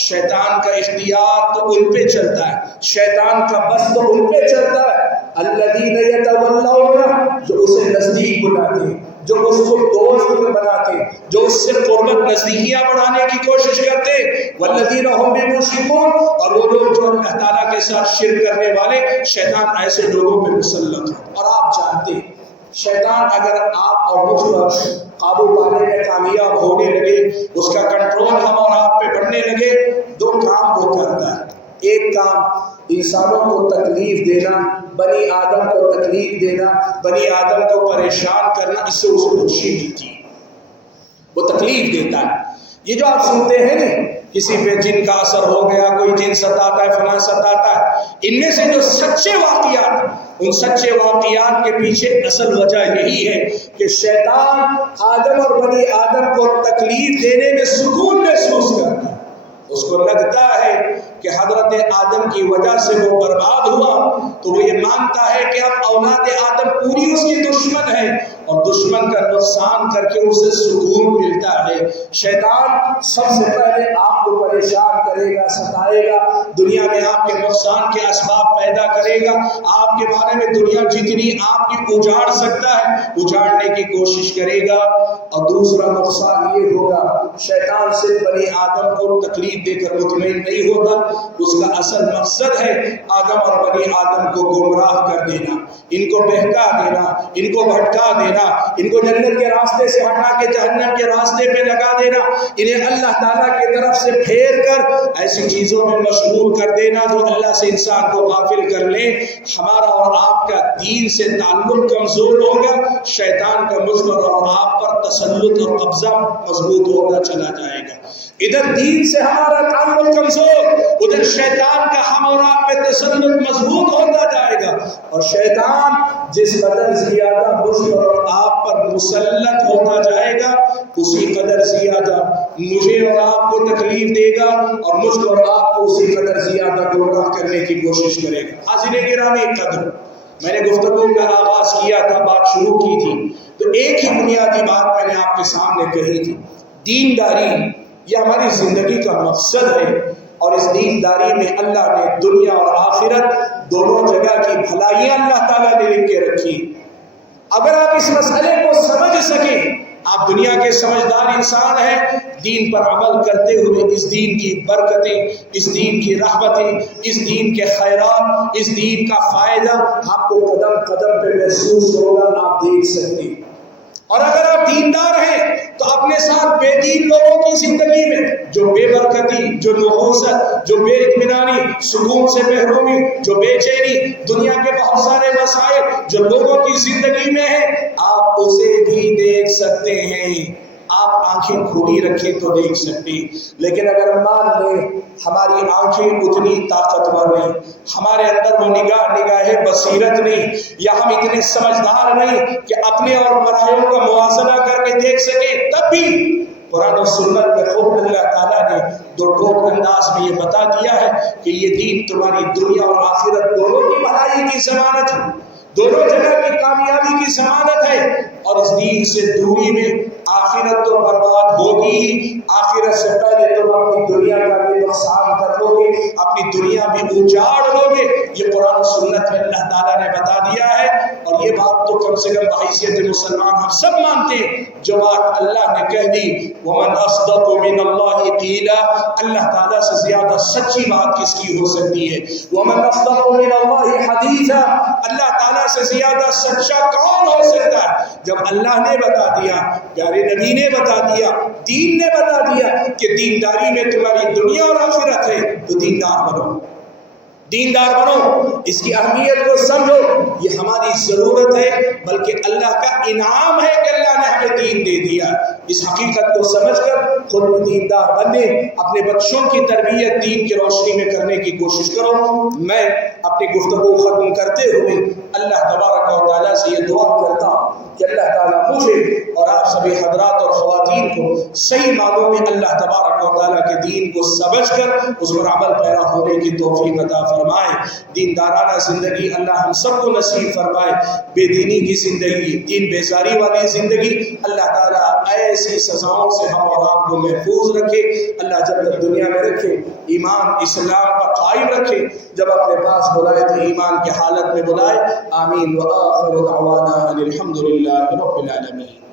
شیطان کا اختیار تو ان پہ چلتا ہے، شیطان کا بس تو ان پہ چلتا ہے۔ الذین یتولون، جو اسے نزدیک بلاتے ہیں، جو اس کو دوست بناتے ہیں، جو اس سے قربت نزدیکیاں بڑھانے کی کوشش کرتے ہیں۔ والذین هم بمشرکون، اور وہ لوگ جو اللہ تعالیٰ کے ساتھ شرک کرنے والے، شیطان ایسے لوگوں پہ مسلط ہے۔ اور آپ جانتے ہیں شیطان اگر آپ اور مجھ پر قابو پانے میں کامیاب ہونے لگے، اس کا کنٹرول ہم اور آپ پہ بڑھنے لگے، 2 کام وہ کرتا ہے۔ ایک کام انسانوں کو تکلیف دینا، بنی آدم کو تکلیف دینا، بنی آدم کو پریشان کرنا، اس سے اس کو خوشی ملتی ہے، وہ تکلیف دیتا ہے۔ یہ جو آپ سنتے ہیں نا، کسی پہ جن کا اثر ہو گیا، کوئی جن ستاتا ہے، فلاں ستاتا ہے، ان میں سے جو سچے واقعات، ان سچے واقعات کے پیچھے اصل وجہ یہی ہے کہ شیطان آدم اور بنی آدم کو تکلیف دینے میں سکون محسوس کرتا ہے۔ اس کو لگتا ہے کہ حضرت آدم کی وجہ سے وہ برباد ہوا، تو وہ یہ مانتا ہے کہ اب اولاد آدم پوری اس کی دشمن ہے، اور دشمن کا نقصان کر کے اسے سکون ملتا ہے۔ شیطان سب سے پہلے آپ کو پریشان کرے گا، ستائے گا، دنیا میں آپ کے نقصان کے اسباب پیدا کرے گا، آپ کے بارے میں دنیا جتنی آپ کی اجاڑ سکتا ہے اجاڑنے کی کوشش کرے گا۔ اور دوسرا نقصان یہ ہوگا، شیطان صرف بنی آدم کو تکلیف دے کر مطمئن نہیں ہوتا، اس کا اصل مقصد ہے آدم اور بنی آدم کو گمراہ کر دینا، ان کو بہکا دینا، ان کو بھٹکا دینا، ان کو جنت کے راستے سے ہٹا کے جہنم کے راستے پہ لگا دینا، انہیں اللہ تعالیٰ کی طرف سے پھیر کر ایسی چیزوں میں مشغول کر دینا جو اللہ سے انسان کو غافل کر لیں۔ ہمارا اور آپ کا دین سے تعلق کمزور ہوگا، شیطان کا مجھ پر اور آپ پر تسلط اور قبضہ مضبوط ہوگا چلا جائے گا۔ ادھر دین سے ہمارا تعلق کمزور، ادھر شیطان کا ہم اور آپ پہ تسلط مضبوط ہوتا جائے گا، اور شیطان جس قدر زیادہ مجھ اور آپ پر مسلط ہوتا جائے گا، اسی قدر زیادہ مجھے اور آپ کو تکلیف دے گا، اور مجھ اور آپ کو اسی قدر زیادہ گمراہ کرنے کی کوشش کرے گا۔ حاضرین گرامی قدر، میں نے گفتگو کا آغاز کیا تھا، بات شروع کی تھی، تو ایک ہی بنیادی بات میں نے آپ کے سامنے کہی تھی، دینداری یہ ہماری زندگی کا مقصد ہے، اور اس دینداری میں اللہ نے دنیا اور آخرت دونوں جگہ کی بھلائیاں اللہ تعالیٰ نے لکھ کے رکھی۔ اگر آپ اس مسئلے کو سمجھ سکیں، آپ دنیا کے سمجھدار انسان ہیں، دین پر عمل کرتے ہوئے اس دین کی برکتیں، اس دین کی رحمتیں، اس دین کے خیرات، اس دین کا فائدہ آپ کو قدم قدم پہ محسوس ہوگا، آپ دیکھ سکتے ہیں۔ اور اگر آپ دیندار ہیں تو اپنے ساتھ بے دین لوگوں کی زندگی میں جو بے برکتی، جو نحوست، جو بے اطمینانی، سکون سے محرومی، جو بے چینی، دنیا کے بہت سارے مسائل جو لوگوں کی زندگی میں ہیں، آپ اسے بھی دیکھ سکتے ہیں۔ آپ آنکھیں کھلی رکھیں تو دیکھ سکتے ہیں، لیکن اگر مان لیں ہماری آنکھیں اتنی طاقتور نہیں، ہمارے اندر وہ نگاہ بصیرت نہیں، یا ہم اتنے سمجھدار نہیں کہ اپنے اور پرائیوں کا موازنہ کر کے دیکھ سکیں، تب بھی قرآن و سنت میں خود اللہ تعالیٰ نے دو ٹوک انداز میں یہ بتا دیا ہے کہ یہ دین تمہاری دنیا اور آخرت دونوں کی بھلائی کی ضمانت ہے، دونوں جگہ کی کامیابی کی ضمانت ہے، اور اس دین سے دوری میں آخرت تو برباد ہوگی ہی، آخرت سے پہلے تم اپنی دنیا کا بھی نقصان کر لو گے، اپنی دنیا بھی اجاڑ لو گے۔ یہ قرآن و سنت میں اللہ تعالیٰ نے بتا دیا ہے، اور یہ بات تو کم سے کم بحیثیت مسلمان ہم سب مانتے ہیں۔ جو بات اللہ نے کہہ دی، وَمَنْ أَصْدَقُ مِنَ اللَّهِ قِيلًا، اللہ تعالیٰ سے زیادہ سچی بات کس کی ہو سکتی ہے؟ وَمَنْ أَصْدَقُ مِنَ اللَّهِ حَدِيثًا، اللہ تعالیٰ سے زیادہ سچا کون ہو سکتا ہے؟ جب اللہ نے بتا دیا، پیارے نبی نے بتا دیا، دین نے بتا دیا کہ دینداری میں تمہاری دنیا اور آخرت ہے، تو دیندار بنو، دیندار بنو، اس کی اہمیت کو سمجھو۔ یہ ہماری ضرورت ہے، بلکہ اللہ کا انعام ہے کہ اللہ نے ہمیں دین دے دیا۔ اس حقیقت کو سمجھ کر خود دیندار بننے، اپنے بچوں کی تربیت دین کی روشنی میں کرنے کی کوشش کرو۔ میں اپنی گفتگو ختم کرتے ہوئے اللہ تبارک و تعالیٰ سے یہ دعا کرتا ہوں کہ اللہ تعالیٰ مجھے اور آپ سبھی حضرات اور خواتین کو صحیح معنوں میں اللہ تبارک و تعالیٰ کے دین کو سمجھ کر اس پر عمل پیرا ہونے کی توفیق عطا فرمائے۔ دیندارانہ زندگی اللہ ہم سب کو نصیب فرمائے، بے دینی کی زندگی، دین بیزاری والی زندگی اللہ تعالیٰ ایسی سزاؤں سے ہم اور آپ کو محفوظ رکھے۔ اللہ جب تک دنیا میں رکھے ایمان اسلام پر قائم رکھے، جب اپنے پاس بلائے تو ایمان کی حالت میں بلائے۔ آمین۔ وآخر دعوانا ان الحمد للہ رب العالمین۔